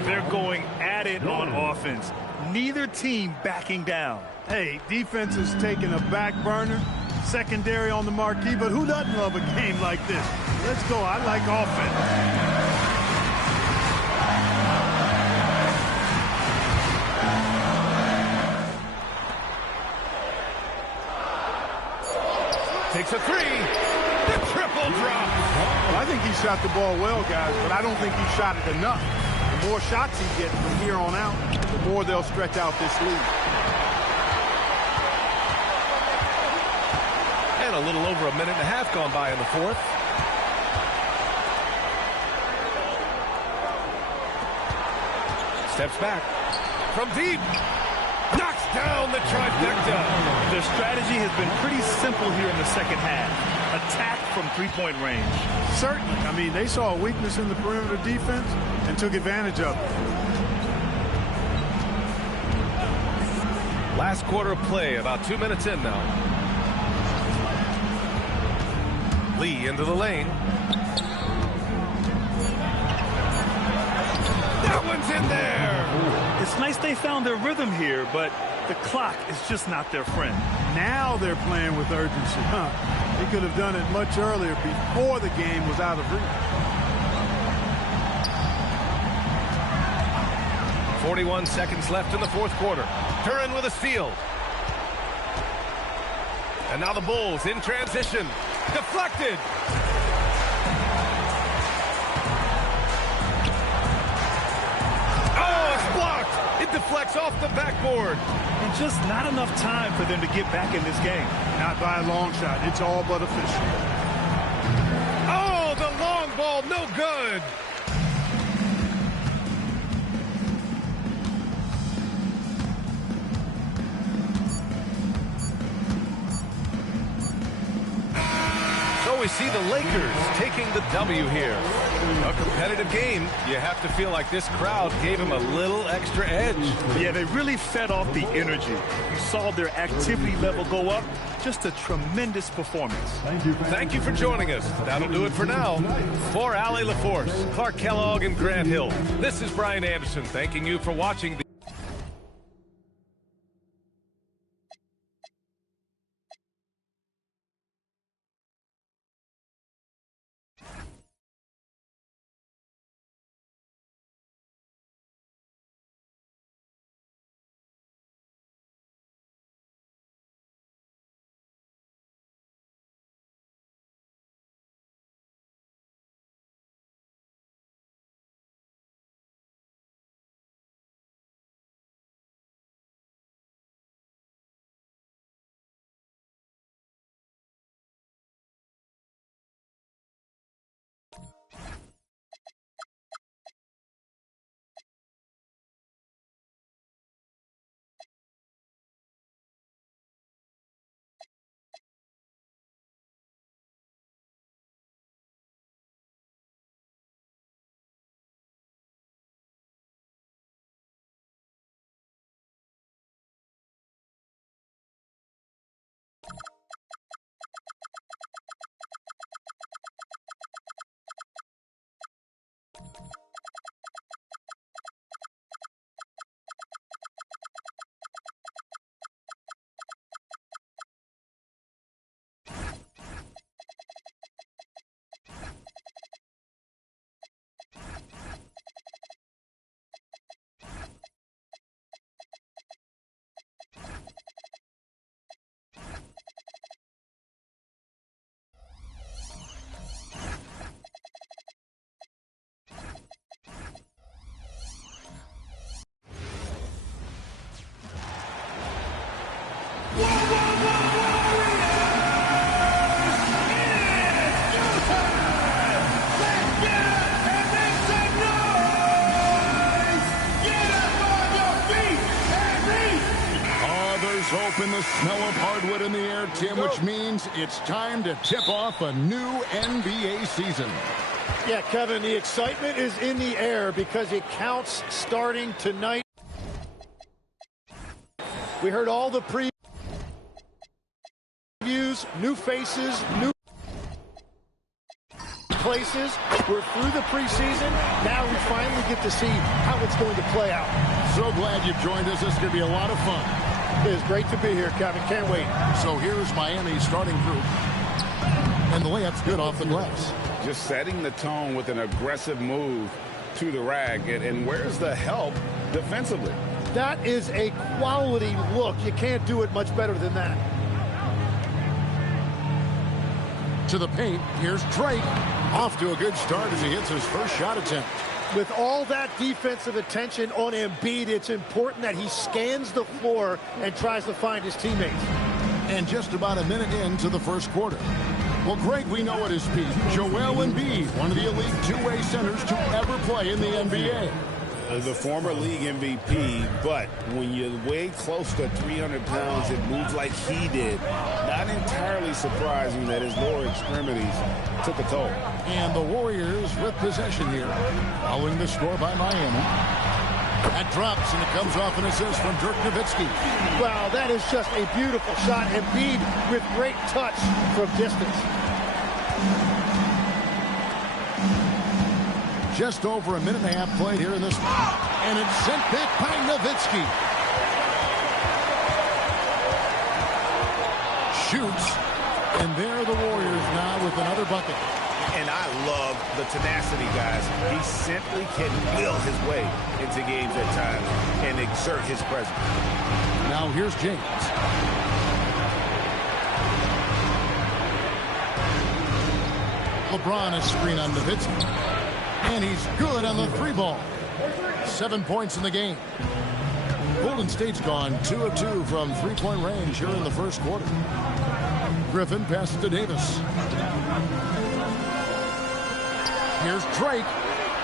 They're going at it on offense. Neither team backing down. Hey, defense is taking a back burner, secondary on the marquee, but who doesn't love a game like this? Let's go. I like offense. Takes a 3. The triple drop. Well, I think he shot the ball well, guys, but I don't think he shot it enough. The more shots he gets from here on out, the more they'll stretch out this lead. And a little over a minute and a half gone by in the fourth. Steps back. From deep. Knocks down the trifecta. Their strategy has been pretty simple here in the second half. Attack from three-point range. Certainly. I mean, they saw a weakness in the perimeter defense and took advantage of it. Last quarter of play, about 2 minutes in now. Lee into the lane. That one's in there. It's nice they found their rhythm here, but the clock is just not their friend. Now they're playing with urgency, huh? They could have done it much earlier before the game was out of reach. 41 seconds left in the fourth quarter. Turin with a steal. And now the Bulls in transition. Deflected. Oh, it's blocked. It deflects off the backboard. And just not enough time for them to get back in this game. Not by a long shot. It's all but official. Oh, the long ball, no good. So we see the Lakers taking the W here. A competitive game. You have to feel like this crowd gave them a little extra edge. Yeah, they really fed off the energy. You saw their activity level go up. Just a tremendous performance. Thank you for joining us. That'll do it for now. For Allie LaForce, Clark Kellogg, and Grant Hill, this is Brian Anderson thanking you for watching the Open, the smell of hardwood in the air, Tim, which means it's time to tip off a new NBA season. Yeah, Kevin, the excitement is in the air because it counts starting tonight. We heard all the previews, new faces, new places. We're through the preseason. Now we finally get to see how it's going to play out. So glad you joined us. This is going to be a lot of fun. It is great to be here, Kevin. Can't wait. So here's Miami's starting group. And the layup's good off the glass. Just setting the tone with an aggressive move to the rag. And where's the help defensively? That is a quality look. You can't do it much better than that. To the paint, here's Drake. Off to a good start as he hits his first shot attempt. With all that defensive attention on Embiid, it's important that he scans the floor and tries to find his teammates. And just about a minute into the first quarter. Well, Greg, we know at his peak, Joel Embiid, one of the elite two-way centers to ever play in the NBA. The former league MVP, but when you weigh close to 300 pounds, it moves like he did. Not entirely surprising that his lower extremities took a toll. And the Warriors with possession here, following the score by Miami. That drops, and it comes off an assist from Dirk Nowitzki. Wow, that is just a beautiful shot. Embiid with great touch from distance. Just over a minute and a half played here in this one. And it's sent back by Nowitzki. Shoots. And there are the Warriors now with another bucket. And I love the tenacity, guys. He simply can will his way into games at times and exert his presence. Now here's James. LeBron is screen on Nowitzki. And he's good on the three ball. 7 points in the game. Golden State's gone 2 of 2 from three-point range here in the first quarter. Griffin passes to Davis. Here's Drake.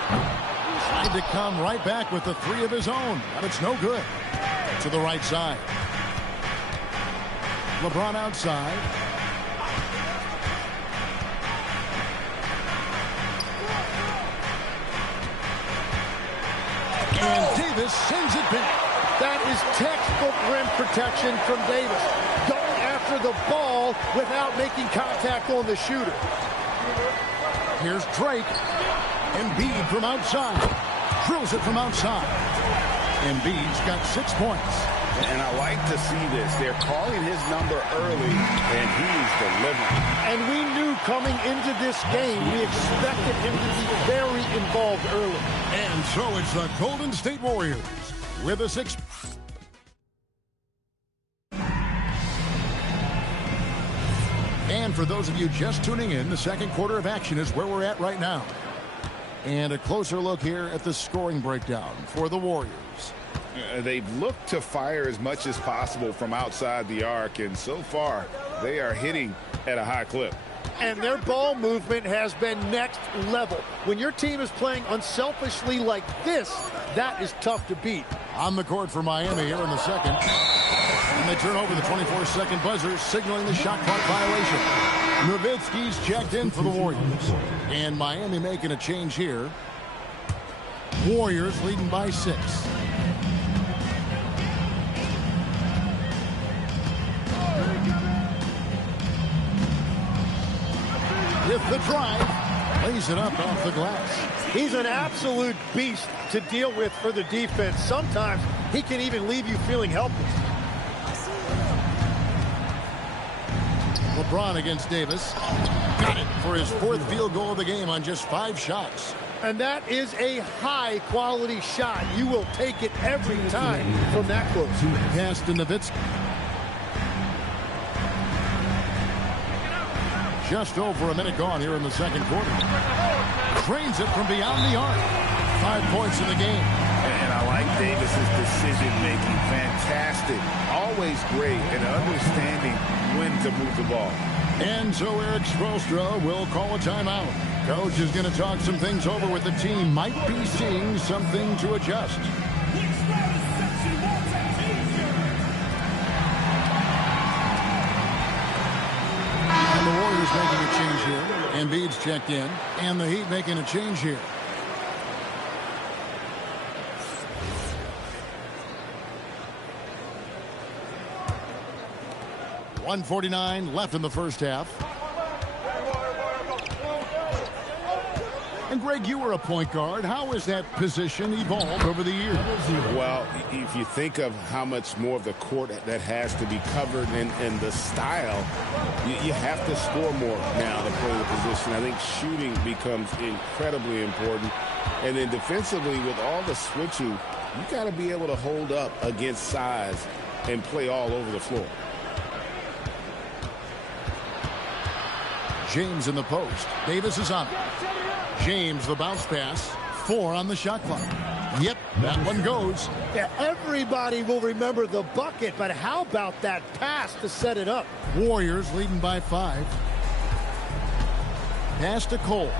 Tried to come right back with the three of his own, but it's no good. To the right side. LeBron outside. And Davis sends it back. That is textbook rim protection from Davis. Going after the ball without making contact on the shooter. Here's Drake. Embiid from outside. Drills it from outside. Embiid's got 6 points. And I like to see this. They're calling his number early, and he's delivering. And we knew coming into this game, we expected him to be very involved early. And so it's the Golden State Warriors with a 6. And for those of you just tuning in, the second quarter of action is where we're at right now. And a closer look here at the scoring breakdown for the Warriors. They've looked to fire as much as possible from outside the arc, and so far they are hitting at a high clip. And their ball movement has been next level. When your team is playing unselfishly like this, that is tough to beat. On the court for Miami here in the second. And they turn over the 24-second buzzer, signaling the shot clock violation. Nowitzki's checked in for the Warriors. And Miami making a change here. Warriors leading by 6. With the drive, lays it up off the glass. He's an absolute beast to deal with for the defense. Sometimes he can even leave you feeling helpless. LeBron against Davis. Got it for his 4th field goal of the game on just 5 shots. And that is a high-quality shot. You will take it every time from that close. Pass to Nowitzki. Just over a minute gone here in the second quarter. Trains it from beyond the arc. 5 points in the game. And I like Davis's decision-making. Fantastic. Always great at understanding when to move the ball. And so Eric Spoelstra will call a timeout. Coach is going to talk some things over with the team. Might be seeing something to adjust. And the Warriors making a change here. Embiid's checked in. And the Heat making a change here. .149 left in the first half. And Greg, you were a point guard. How has that position evolved over the years? Well, if you think of how much more of the court that has to be covered and the style, you have to score more now to play the position. I think shooting becomes incredibly important. And then defensively, with all the switching, you got to be able to hold up against size and play all over the floor. James in the post. Davis is on it. James, the bounce pass. 4 on the shot clock. Yep, that one goes. Yeah, everybody will remember the bucket, but how about that pass to set it up? Warriors leading by 5. Pass to Cole.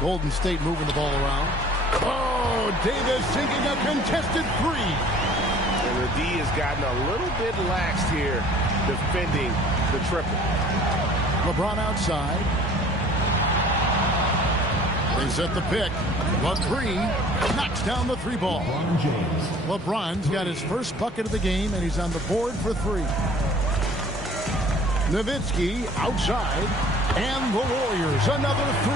Golden State moving the ball around. Oh, Davis sinking a contested 3. And the D has gotten a little bit laxed here defending the triple. LeBron outside. They set the pick. The 3 knocks down the 3 ball. LeBron's got his first bucket of the game, and he's on the board for 3. Nowitzki outside, and the Warriors another 3.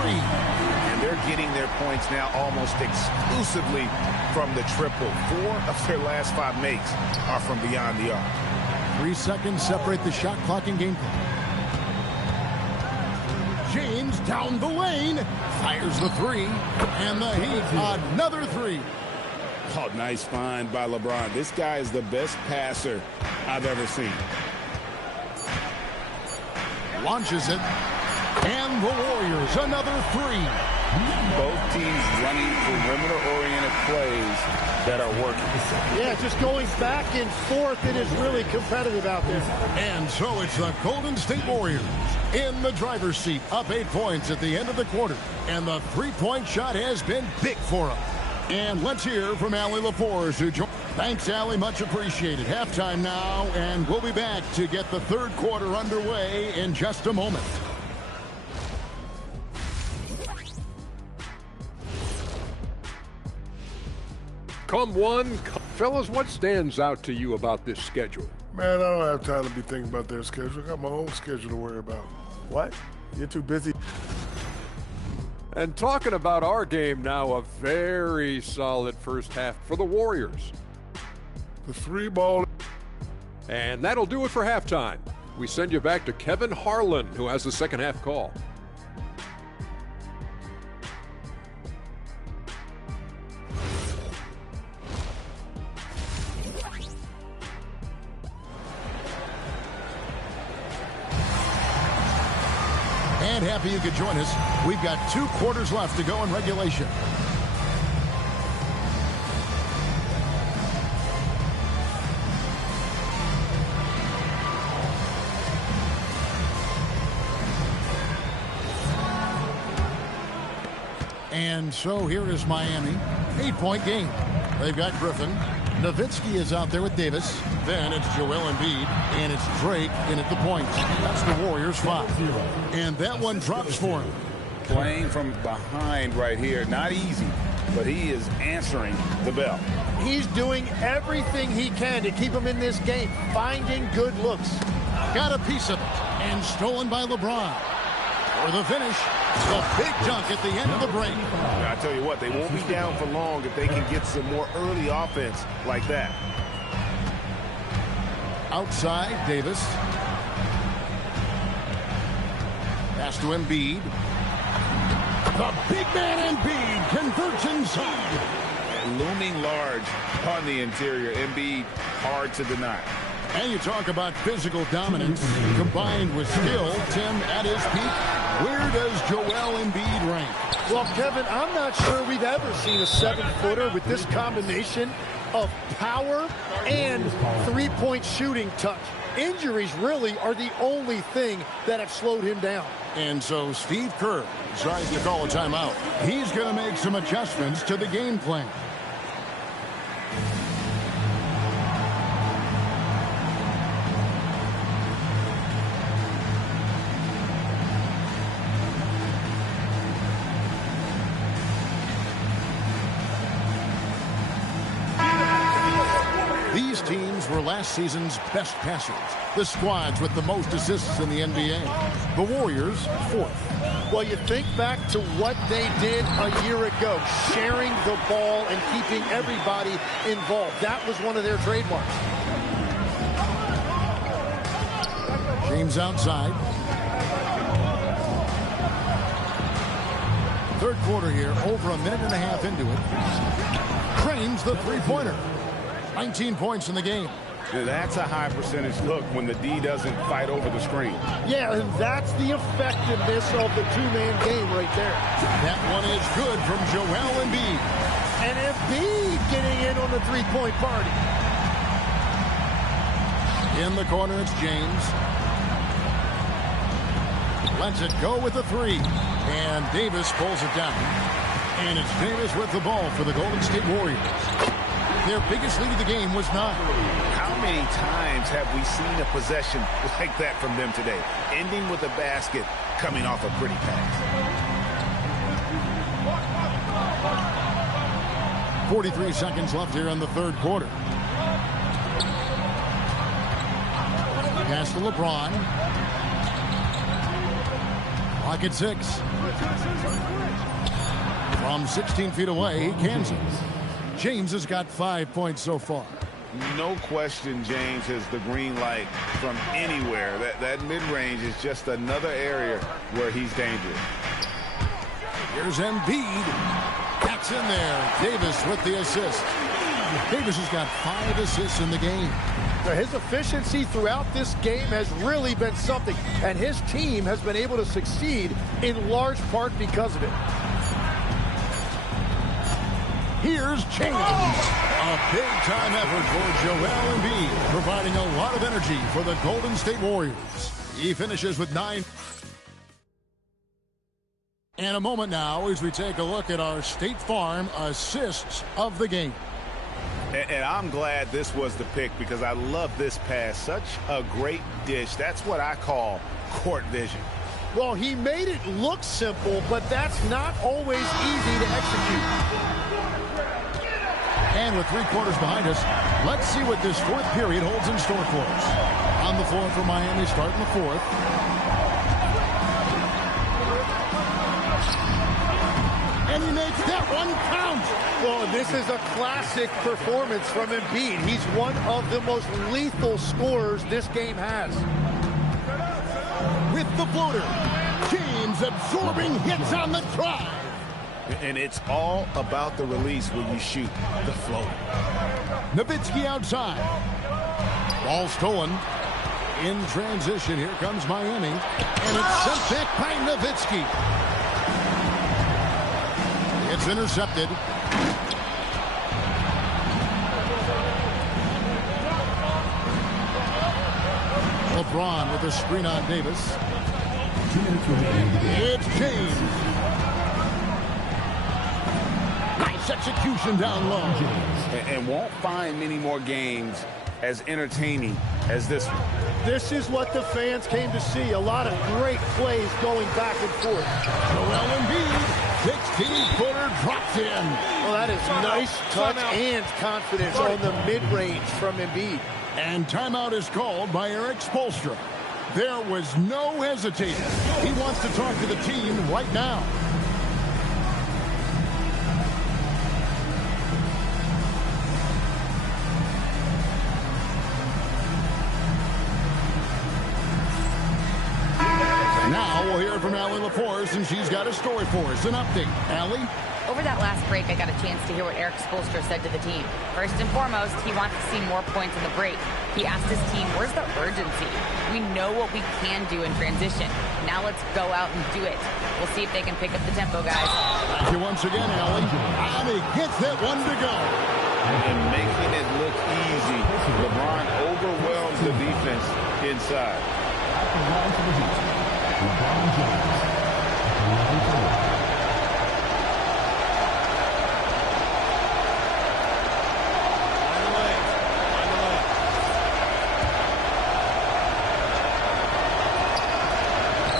And they're getting their points now almost exclusively from the triple. 4 of their last 5 makes are from beyond the arc. 3 seconds separate the shot clock and game clock. James down the lane, fires the 3, and the Heat another 3. Oh, nice find by LeBron. This guy is the best passer I've ever seen. Launches it, and the Warriors another 3. Both teams running perimeter-oriented plays that are working. Yeah, just going back and forth, it is really competitive out there. And so it's the Golden State Warriors in the driver's seat, up 8 points at the end of the quarter. And the 3-point shot has been big for them. And let's hear from Allie LaForce, who joined. Thanks, Allie. Much appreciated. Halftime now, and we'll be back to get the third quarter underway in just a moment. Come one. Fellas, what stands out to you about this schedule? Man, I don't have time to be thinking about their schedule. I got my own schedule to worry about. What? You're too busy. And talking about our game now, a very solid first half for the Warriors. The 3-ball. And that'll do it for halftime. We send you back to Kevin Harlan, who has the second half call. And happy you could join us. We've got 2 quarters left to go in regulation. And so here is Miami. 8-point game. They've got Griffin. Nowitzki is out there with Davis. Then it's Joel Embiid, and it's Drake in at the point. That's the Warriors 5. And that one drops for him. Playing from behind right here. Not easy, but he is answering the bell. He's doing everything he can to keep him in this game, finding good looks. Got a piece of it, and stolen by LeBron. For the finish, the big dunk at the end of the break. I tell you what, they won't be down for long if they can get some more early offense like that. Outside, Davis. Pass to Embiid. The big man Embiid converts inside. Looming large on the interior. Embiid, hard to deny. And you talk about physical dominance combined with skill. Tim, at his peak, where does Joel Embiid rank? Well, Kevin, I'm not sure we've ever seen a 7-footer with this combination of power and three-point shooting touch. Injuries really are the only thing that have slowed him down. And so Steve Kerr decides to call a timeout. He's going to make some adjustments to the game plan. These teams were last season's best passers. The squads with the most assists in the NBA. The Warriors, 4th. Well, you think back to what they did a year ago, sharing the ball and keeping everybody involved. That was one of their trademarks. James outside. Third quarter here, over a minute and a half into it. Cranes the three-pointer. 19 points in the game. Yeah, that's a high percentage look when the D doesn't fight over the screen. Yeah, and that's the effectiveness of the two-man game right there. That one is good from Joel Embiid. And Embiid getting in on the three-point party. In the corner, it's James. Lets it go with the three. And Davis pulls it down. And it's Davis with the ball for the Golden State Warriors. Their biggest lead of the game was 9. How many times have we seen a possession like that from them today? Ending with a basket, coming off a pretty pass. 43 seconds left here in the third quarter. Pass to LeBron. Clock at 6. From 16 feet away, Kansas. James has got 5 points so far. No question James has the green light from anywhere. That mid-range is just another area where he's dangerous. Here's Embiid. That's in there. Davis with the assist. Davis has got 5 assists in the game. Now, his efficiency throughout this game has really been something, and his team has been able to succeed in large part because of it. Here's James. A big-time effort for Joel Embiid, providing a lot of energy for the Golden State Warriors. He finishes with 9. And a moment now as we take a look at our State Farm assists of the game. And I'm glad this was the pick because I love this pass. Such a great dish. That's what I call court vision. Well, he made it look simple, but that's not always easy to execute. And with 3 quarters behind us, let's see what this fourth period holds in store for us. On the floor for Miami, starting the fourth. And he makes that one count. Well, this is a classic performance from Embiid. He's one of the most lethal scorers this game has. With the floater, James absorbing hits on the drive. And it's all about the release when you shoot the floater. Nowitzki outside. Ball stolen. In transition, here comes Miami. And it's sent back by Nowitzki. It's intercepted. LeBron with a screen on Davis. It's James. Nice execution down low. And won't find many more games as entertaining as this one. This is what the fans came to see. A lot of great plays going back and forth. Joel Embiid, 16-footer, drops in. Well, that is nice touch and confidence on the mid-range from Embiid. And timeout is called by Eric Spoelstra. There was no hesitating. He wants to talk to the team right now. Now we'll hear from Allie LaForce, and she's got a story for us. An update. Allie? Over that last break, I got a chance to hear what Eric Spoelstra said to the team. First and foremost, he wants to see more points in the break. He asked his team, where's the urgency? We know what we can do in transition. Now let's go out and do it. We'll see if they can pick up the tempo, guys. Thank you once again, Allie. And he gets that one to go. And making it look easy. LeBron overwhelms the defense inside. LeBron James.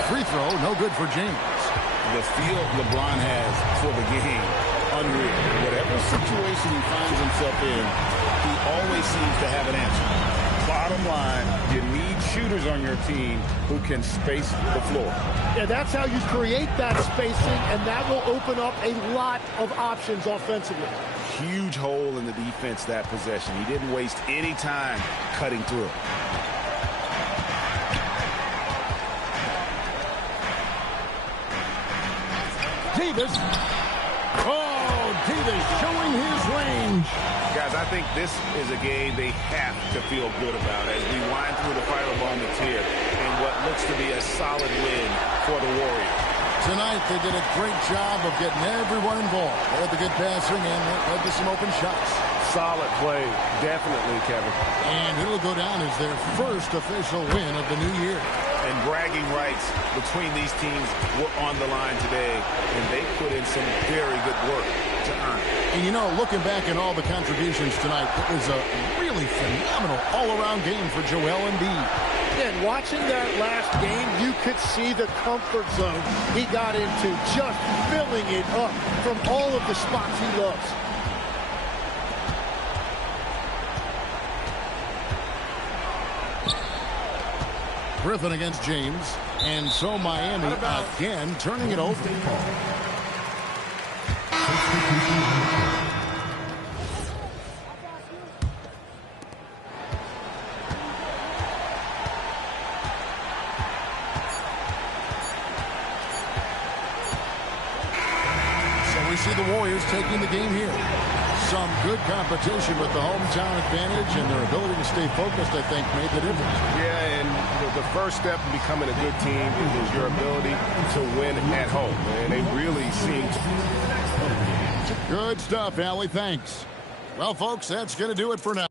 Free throw, no good for James. The feel LeBron has for the game, unreal. Whatever situation he finds himself in, he always seems to have an answer. Bottom line, you need shooters on your team who can space the floor. Yeah, that's how you create that spacing, and that will open up a lot of options offensively. Huge hole in the defense that possession. He didn't waste any time cutting through. Davis. Oh, Davis showing his range. Guys, I think this is a game they have to feel good about as we wind through the final moments here in what looks to be a solid win for the Warriors. Tonight, they did a great job of getting everyone involved. They had the good passing and led to some open shots. Solid play, definitely, Kevin. And it'll go down as their first official win of the new year. And bragging rights between these teams were on the line today, and they put in some very good work to earn it. And you know, looking back at all the contributions tonight, it was a really phenomenal all-around game for Joel Embiid. And watching that last game, you could see the comfort zone he got into, just filling it up from all of the spots he loves. Griffin against James, and so Miami again turning it over. So we see the Warriors taking the game here. Some good competition with the hometown advantage, and their ability to stay focused, I think, made the difference. Yeah, and the first step in becoming a good team is your ability to win at home. And they really seem to. Good stuff, Allie. Thanks. Well, folks, that's going to do it for now.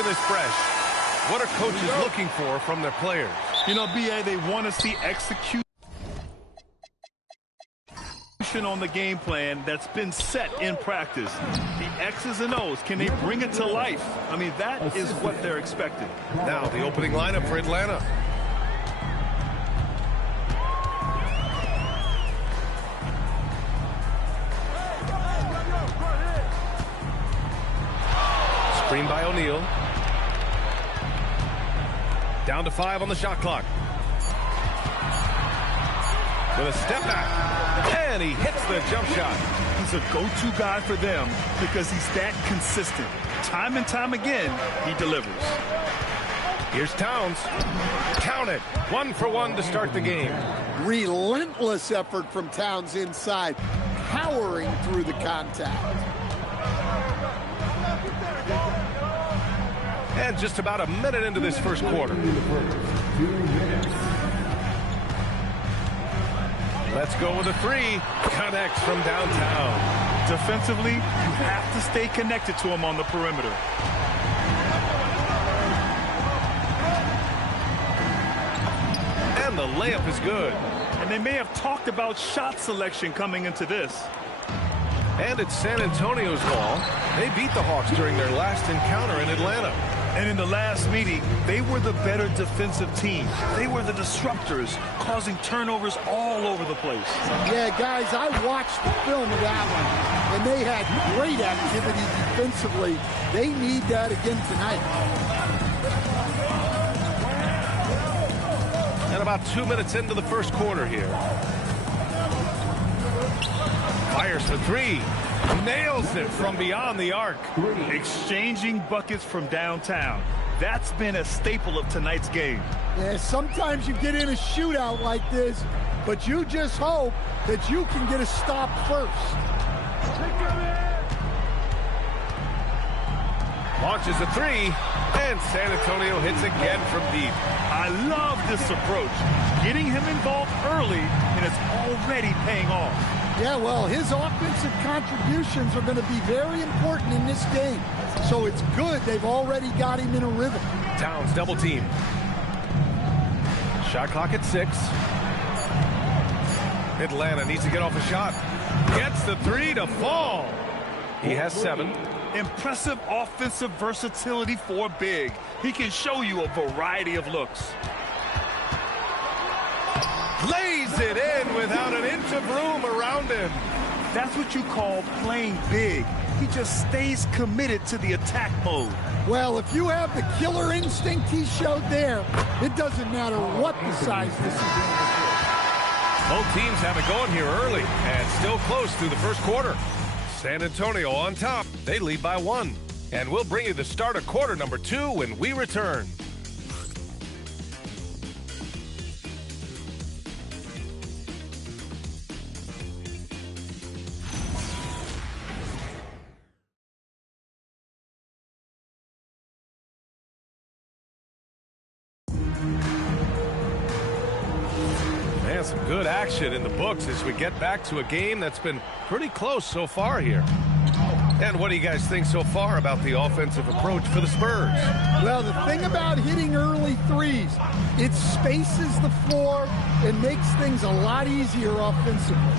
season is fresh. What are coaches looking for from their players? You know, B.A., they want to see execution on the game plan that's been set in practice. The X's and O's, can they bring it to life? I mean, that is what they're expecting. Now the opening lineup for Atlanta. Screen by O'Neal. Down to 5 on the shot clock. With a step back, and he hits the jump shot. He's a go-to guy for them because he's that consistent. Time and time again, he delivers. Here's Towns. Count it. 1 for 1 to start the game. Relentless effort from Towns inside, powering through the contact. And just about a minute into this first quarter. Let's go with a 3. Connects from downtown. Defensively, you have to stay connected to him on the perimeter. And the layup is good. And they may have talked about shot selection coming into this. And it's San Antonio's ball. They beat the Hawks during their last encounter in Atlanta. And in the last meeting, they were the better defensive team. They were the disruptors, causing turnovers all over the place. Yeah, guys, I watched the film of that one, and they had great activity defensively. They need that again tonight. And about 2 minutes into the first quarter here. Fires for 3. Nails it from beyond the arc. Exchanging buckets from downtown. That's been a staple of tonight's game. Yeah, sometimes you get in a shootout like this, but you just hope that you can get a stop first. Launches a 3, and San Antonio hits again from deep. I love this approach. Getting him involved early, and it's already paying off. Yeah, well, his offensive contributions are going to be very important in this game. So it's good they've already got him in a rhythm. Towns double team. Shot clock at 6. Atlanta needs to get off a shot. Gets the 3 to fall. He has 7. Impressive offensive versatility for big. He can show you a variety of looks. Lays it in without an inch of room around him. That's what you call playing big. He just stays committed to the attack mode. Well, if you have the killer instinct he showed there, it doesn't matter what the size this advantage is. Both teams have it going here early and still close through the first quarter. San Antonio on top. They lead by 1. And we'll bring you the start of quarter number 2 when we return. Man, some good action in the books as we get back to a game that's been pretty close so far here. And what do you guys think so far about the offensive approach for the Spurs? Well, the thing about hitting early threes, it spaces the floor and makes things a lot easier offensively.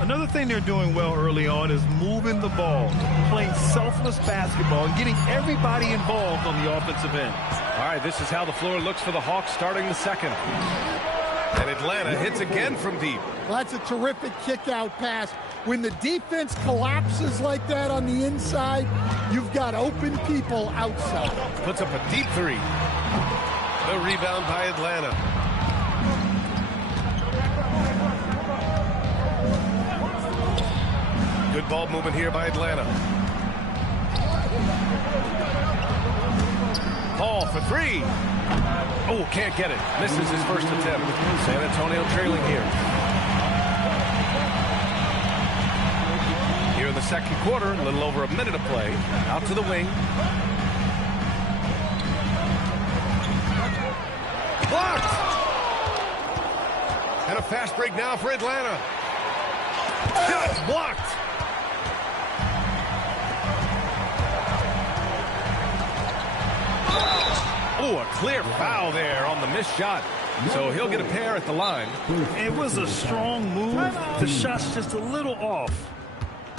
Another thing they're doing well early on is moving the ball, playing selfless basketball, and getting everybody involved on the offensive end. All right, this is how the floor looks for the Hawks starting the second. And Atlanta hits again from deep. Well, that's a terrific kick-out pass. When the defense collapses like that on the inside, you've got open people outside. Puts up a deep 3. The rebound by Atlanta. Good ball movement here by Atlanta. Paul for 3. Oh, can't get it. Misses his first attempt. San Antonio trailing here. Here in the second quarter, a little over a minute of play. Out to the wing. Blocked! And a fast break now for Atlanta. Shot blocked! Oh, a clear foul there on the missed shot. So he'll get a pair at the line. It was a strong move. The shot's just a little off.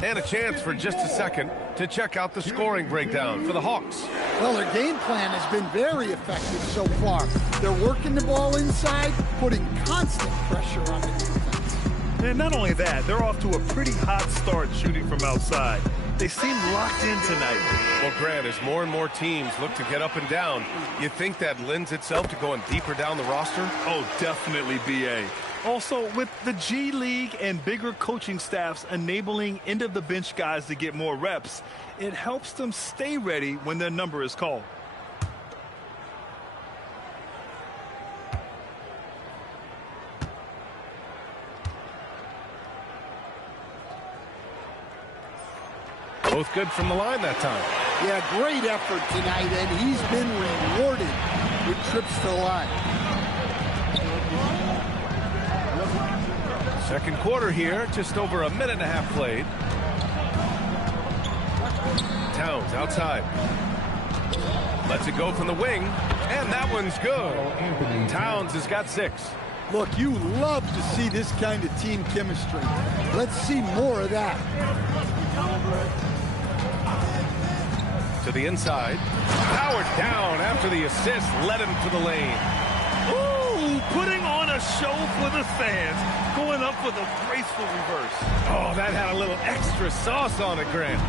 And a chance for just a second to check out the scoring breakdown for the Hawks. Well, their game plan has been very effective so far. They're working the ball inside, putting constant pressure on the defense. And not only that, they're off to a pretty hot start shooting from outside. They seem locked in tonight. Well, Grant, as more and more teams look to get up and down, you think that lends itself to going deeper down the roster? Oh, definitely, B.A. Also, with the G League and bigger coaching staffs enabling end-of-the-bench guys to get more reps, it helps them stay ready when their number is called. Both good from the line that time. Yeah, great effort tonight, and he's been rewarded with trips to the line. Second quarter here, just over a minute and a half played. Towns outside. Lets it go from the wing, and that one's good. Towns has got 6. Look, you love to see this kind of team chemistry. Let's see more of that. To the inside. Powered down after the assist led him to the lane. Ooh, putting on a show for the fans. Going up with a graceful reverse. Oh, that had a little extra sauce on it, Grant.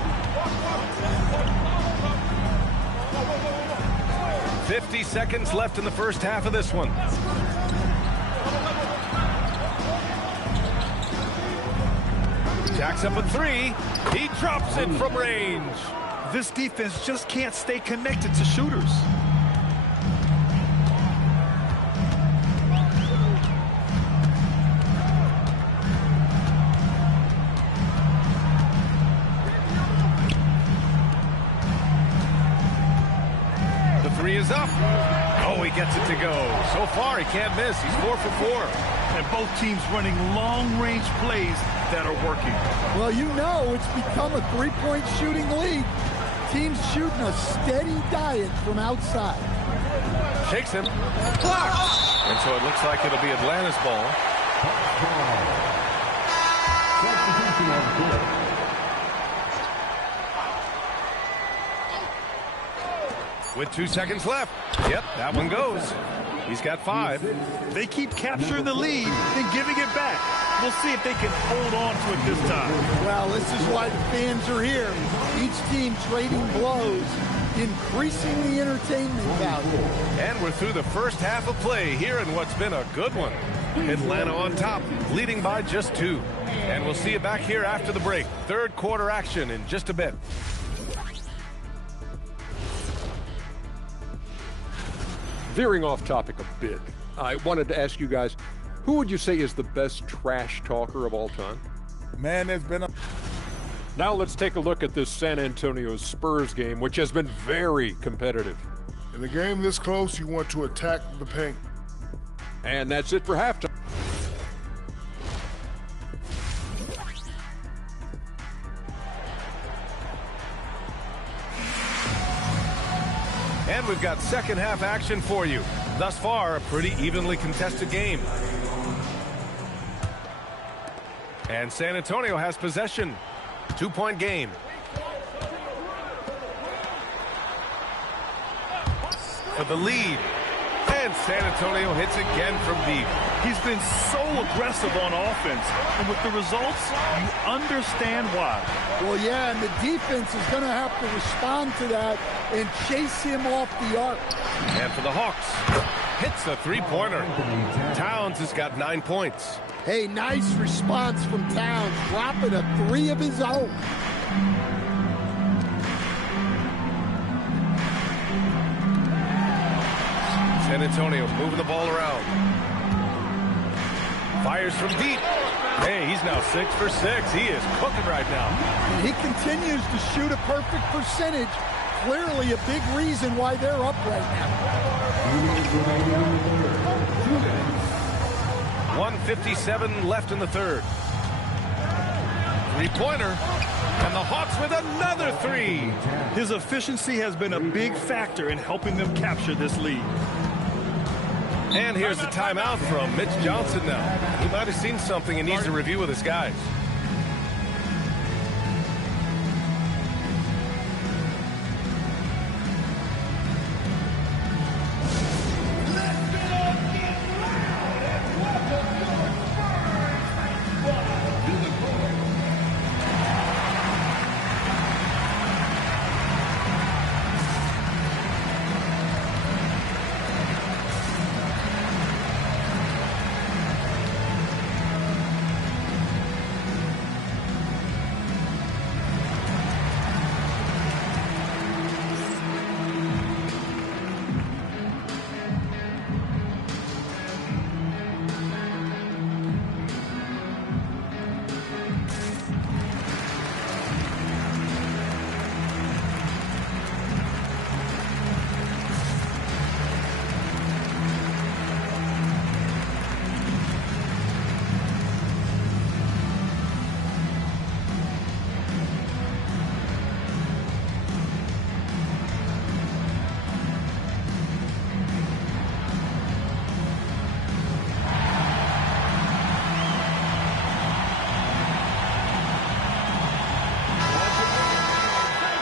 50 seconds left in the first half of this one. Jacks up a 3. He drops it from range. This defense just can't stay connected to shooters. The 3 is up. Oh, he gets it to go. So far, he can't miss. He's 4 for 4. And both teams running long-range plays that are working. Well, you know it's become a three-point shooting league. Teams shooting a steady diet from outside. Shakes him. Blocked. And so it looks like it'll be Atlanta's ball. With 2 seconds left. Yep, that one goes. He's got 5. They keep capturing the lead, then giving it back. We'll see if they can hold on to it this time. Well, this is why the fans are here. Each team trading blows, increasing the entertainment value. And we're through the first half of play here in what's been a good one. Atlanta on top, leading by just 2. And we'll see you back here after the break. Third quarter action in just a bit. Veering off topic a bit, I wanted to ask you guys, who would you say is the best trash talker of all time? Man, there's been a... Now let's take a look at this San Antonio Spurs game, which has been very competitive. In a game this close, you want to attack the paint. And that's it for halftime. And we've got second half action for you. Thus far, a pretty evenly contested game. And San Antonio has possession. 2-point game. For the lead. And San Antonio hits again from deep. He's been so aggressive on offense. And with the results, you understand why. Well, yeah, and the defense is going to have to respond to that and chase him off the arc. And for the Hawks, hits a three-pointer. Towns has got 9 points. Hey, nice response from Towns, dropping a 3 of his own. San Antonio moving the ball around. Fires from deep. Hey, he's now 6 for 6. He is cooking right now. And he continues to shoot a perfect percentage. Clearly a big reason why they're up right now. 1:57 left in the third. Three-pointer. And the Hawks with another 3. His efficiency has been a big factor in helping them capture this lead. And here's the timeout from Mitch Johnson now. He might have seen something and needs to review with his guys.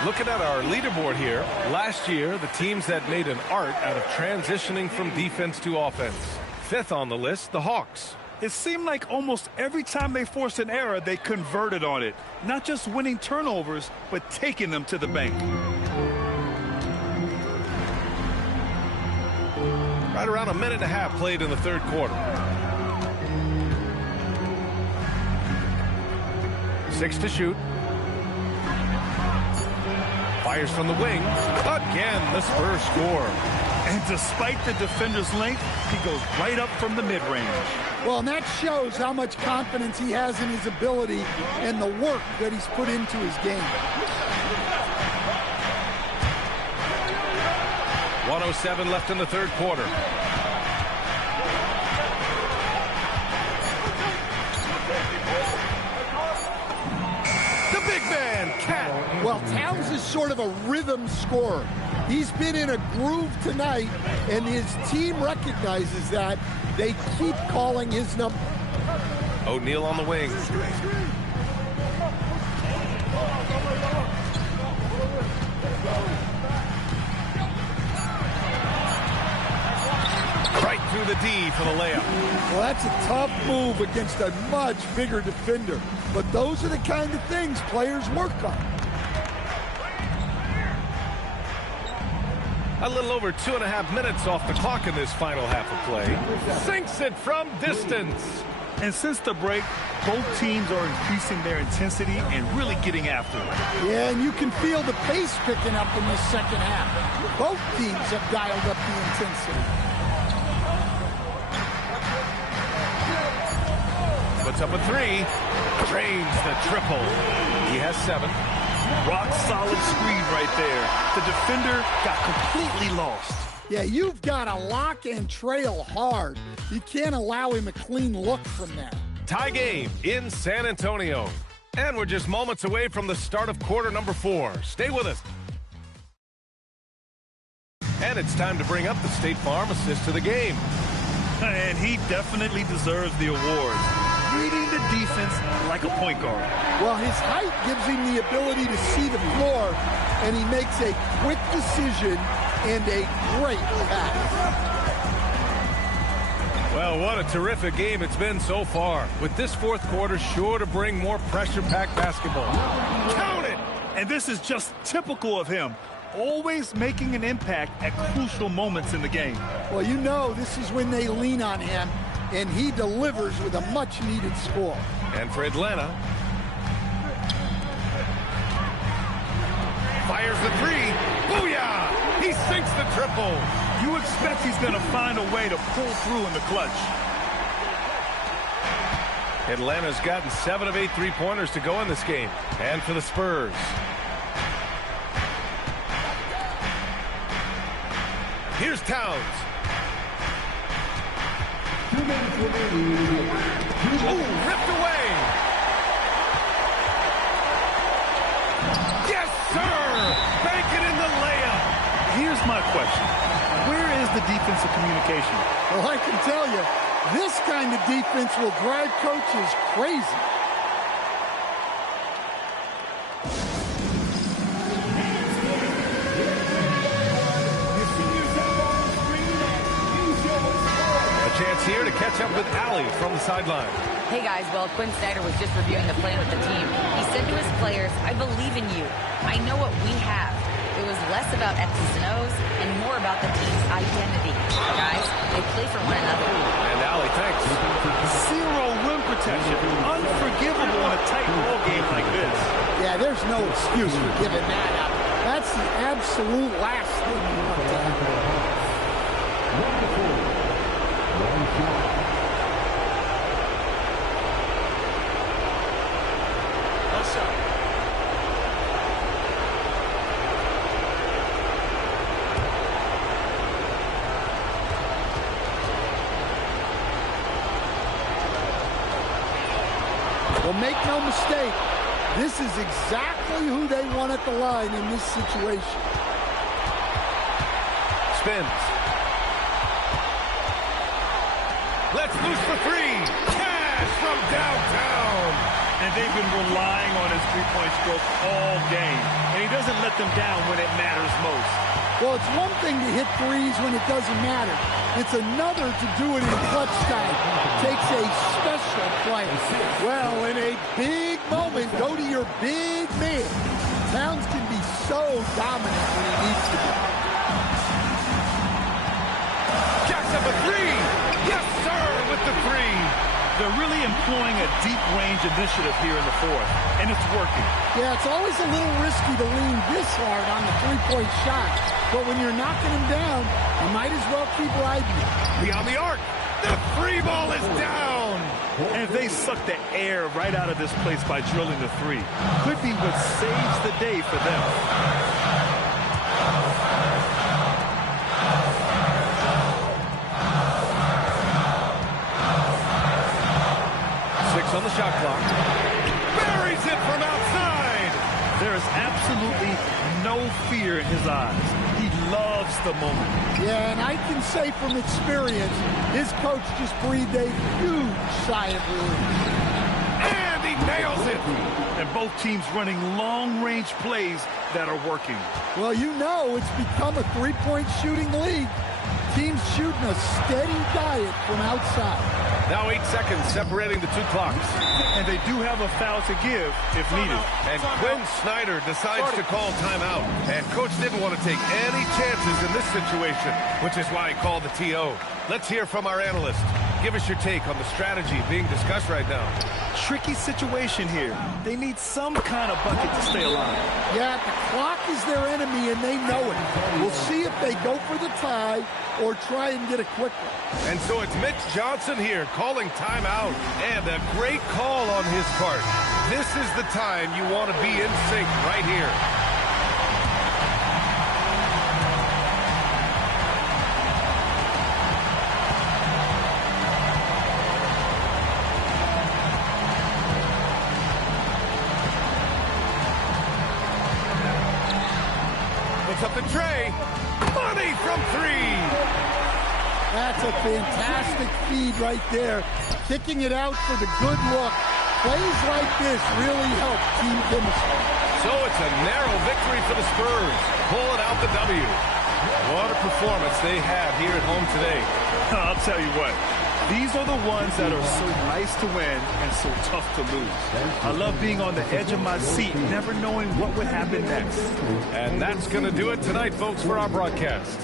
Looking at our leaderboard here, last year, the teams that made an art out of transitioning from defense to offense. 5th on the list, the Hawks. It seemed like almost every time they forced an error, they converted on it. Not just winning turnovers, but taking them to the bank. Right around a minute and a half played in the third quarter. 6 to shoot. Fires from the wing. Again, the Spurs score. And despite the defender's length, he goes right up from the mid-range. Well, and that shows how much confidence he has in his ability and the work that he's put into his game. 1:07 left in the third quarter. The big man, Cat. Well, Towns is sort of a rhythm scorer. He's been in a groove tonight, and his team recognizes that. They keep calling his number. O'Neal on the wing. Right through the D for the layup. Well, that's a tough move against a much bigger defender. But those are the kind of things players work on. A little over 2.5 minutes off the clock in this final half of play. Sinks it from distance. And since the break, both teams are increasing their intensity and really getting after it. Yeah, and you can feel the pace picking up in the second half. Both teams have dialed up the intensity. Puts up a 3. Drains the triple. He has 7. Rock solid screen right there. The defender got completely lost. Yeah, you've got to lock and trail hard. You can't allow him a clean look from there. Tie game in San Antonio. And we're just moments away from the start of quarter number 4. Stay with us. And it's time to bring up the State Farm assist to the game. And he definitely deserves the award. Reading the defense like a point guard. Well, his height gives him the ability to see the floor, and he makes a quick decision and a great pass. Well, what a terrific game it's been so far. With this fourth quarter sure to bring more pressure-packed basketball. Count it! And this is just typical of him. Always making an impact at crucial moments in the game. Well, you know this is when they lean on him, and he delivers with a much-needed score. And for Atlanta. Fires the 3. Booyah! He sinks the triple. You expect he's going to find a way to pull through in the clutch. Atlanta's gotten 7 of 8 three-pointers to go in this game. And for the Spurs. Here's Towns. Oh, ripped away. Yes, sir. Bank my question. Where is the defensive communication? Well, I can tell you, this kind of defense will drive coaches crazy. A chance here to catch up with Allie from the sideline. Hey guys, well, Quinn Snyder was just reviewing the plan with the team. He said to his players, I believe in you. I know what we have. It was less about X's and O's and more about the team's identity. Guys, they play for one another. And Allie, thanks. Zero rim protection. Unforgivable in a tight ball game like this. Yeah, there's no excuse for giving that up. That's the absolute last thing you want to happen. Well, make no mistake, this is exactly who they want at the line in this situation. Spins. Let's loose for three. Cash from downtown. And they've been relying on his three-point stroke all game. And he doesn't let them down when it matters most. Well, it's one thing to hit threes when it doesn't matter. It's another to do it in clutch time. Takes a special play. Well, in a big moment, go to your big man. Towns can be so dominant when he needs to be. Jacks up a three. Yes, sir, with the three. They're really employing a deep-range initiative here in the fourth, and it's working. Yeah, it's always a little risky to lean this hard on the three-point shot. But when you're knocking him down, you might as well keep riding it. Beyond the arc. The free ball is down. And they suck the air right out of this place by drilling the three. Could be what saves the day for them. On the shot clock. Buries it from outside. There is absolutely no fear in his eyes. He loves the moment. Yeah, and I can say from experience, his coach just breathed a huge sigh of relief. And he nails it. And both teams running long-range plays that are working. Well, you know it's become a three-point shooting league. Teams shooting a steady diet from outside. Now 8 seconds separating the two clocks. And they do have a foul to give if needed. And Quinn Snyder decides to call timeout. And coach didn't want to take any chances in this situation, which is why he called the TO. Let's hear from our analyst. Give us your take on the strategy being discussed right now. Tricky situation here. They need some kind of bucket to stay alive. Yeah, the clock is their enemy, and they know it. We'll see if they go for the tie or try and get it quickly. And so it's Mitch Johnson here calling timeout. And a great call on his part. This is the time you want to be in sync right here. Up the tray. Money from three. That's a fantastic feed right there. Kicking it out for the good look. Plays like this really help team chemistry. So it's a narrow victory for the Spurs. Pulling out the W. What a performance they have here at home today. I'll tell you what. These are the ones that are so nice to win and so tough to lose. I love being on the edge of my seat, never knowing what would happen next. And that's going to do it tonight, folks, for our broadcast.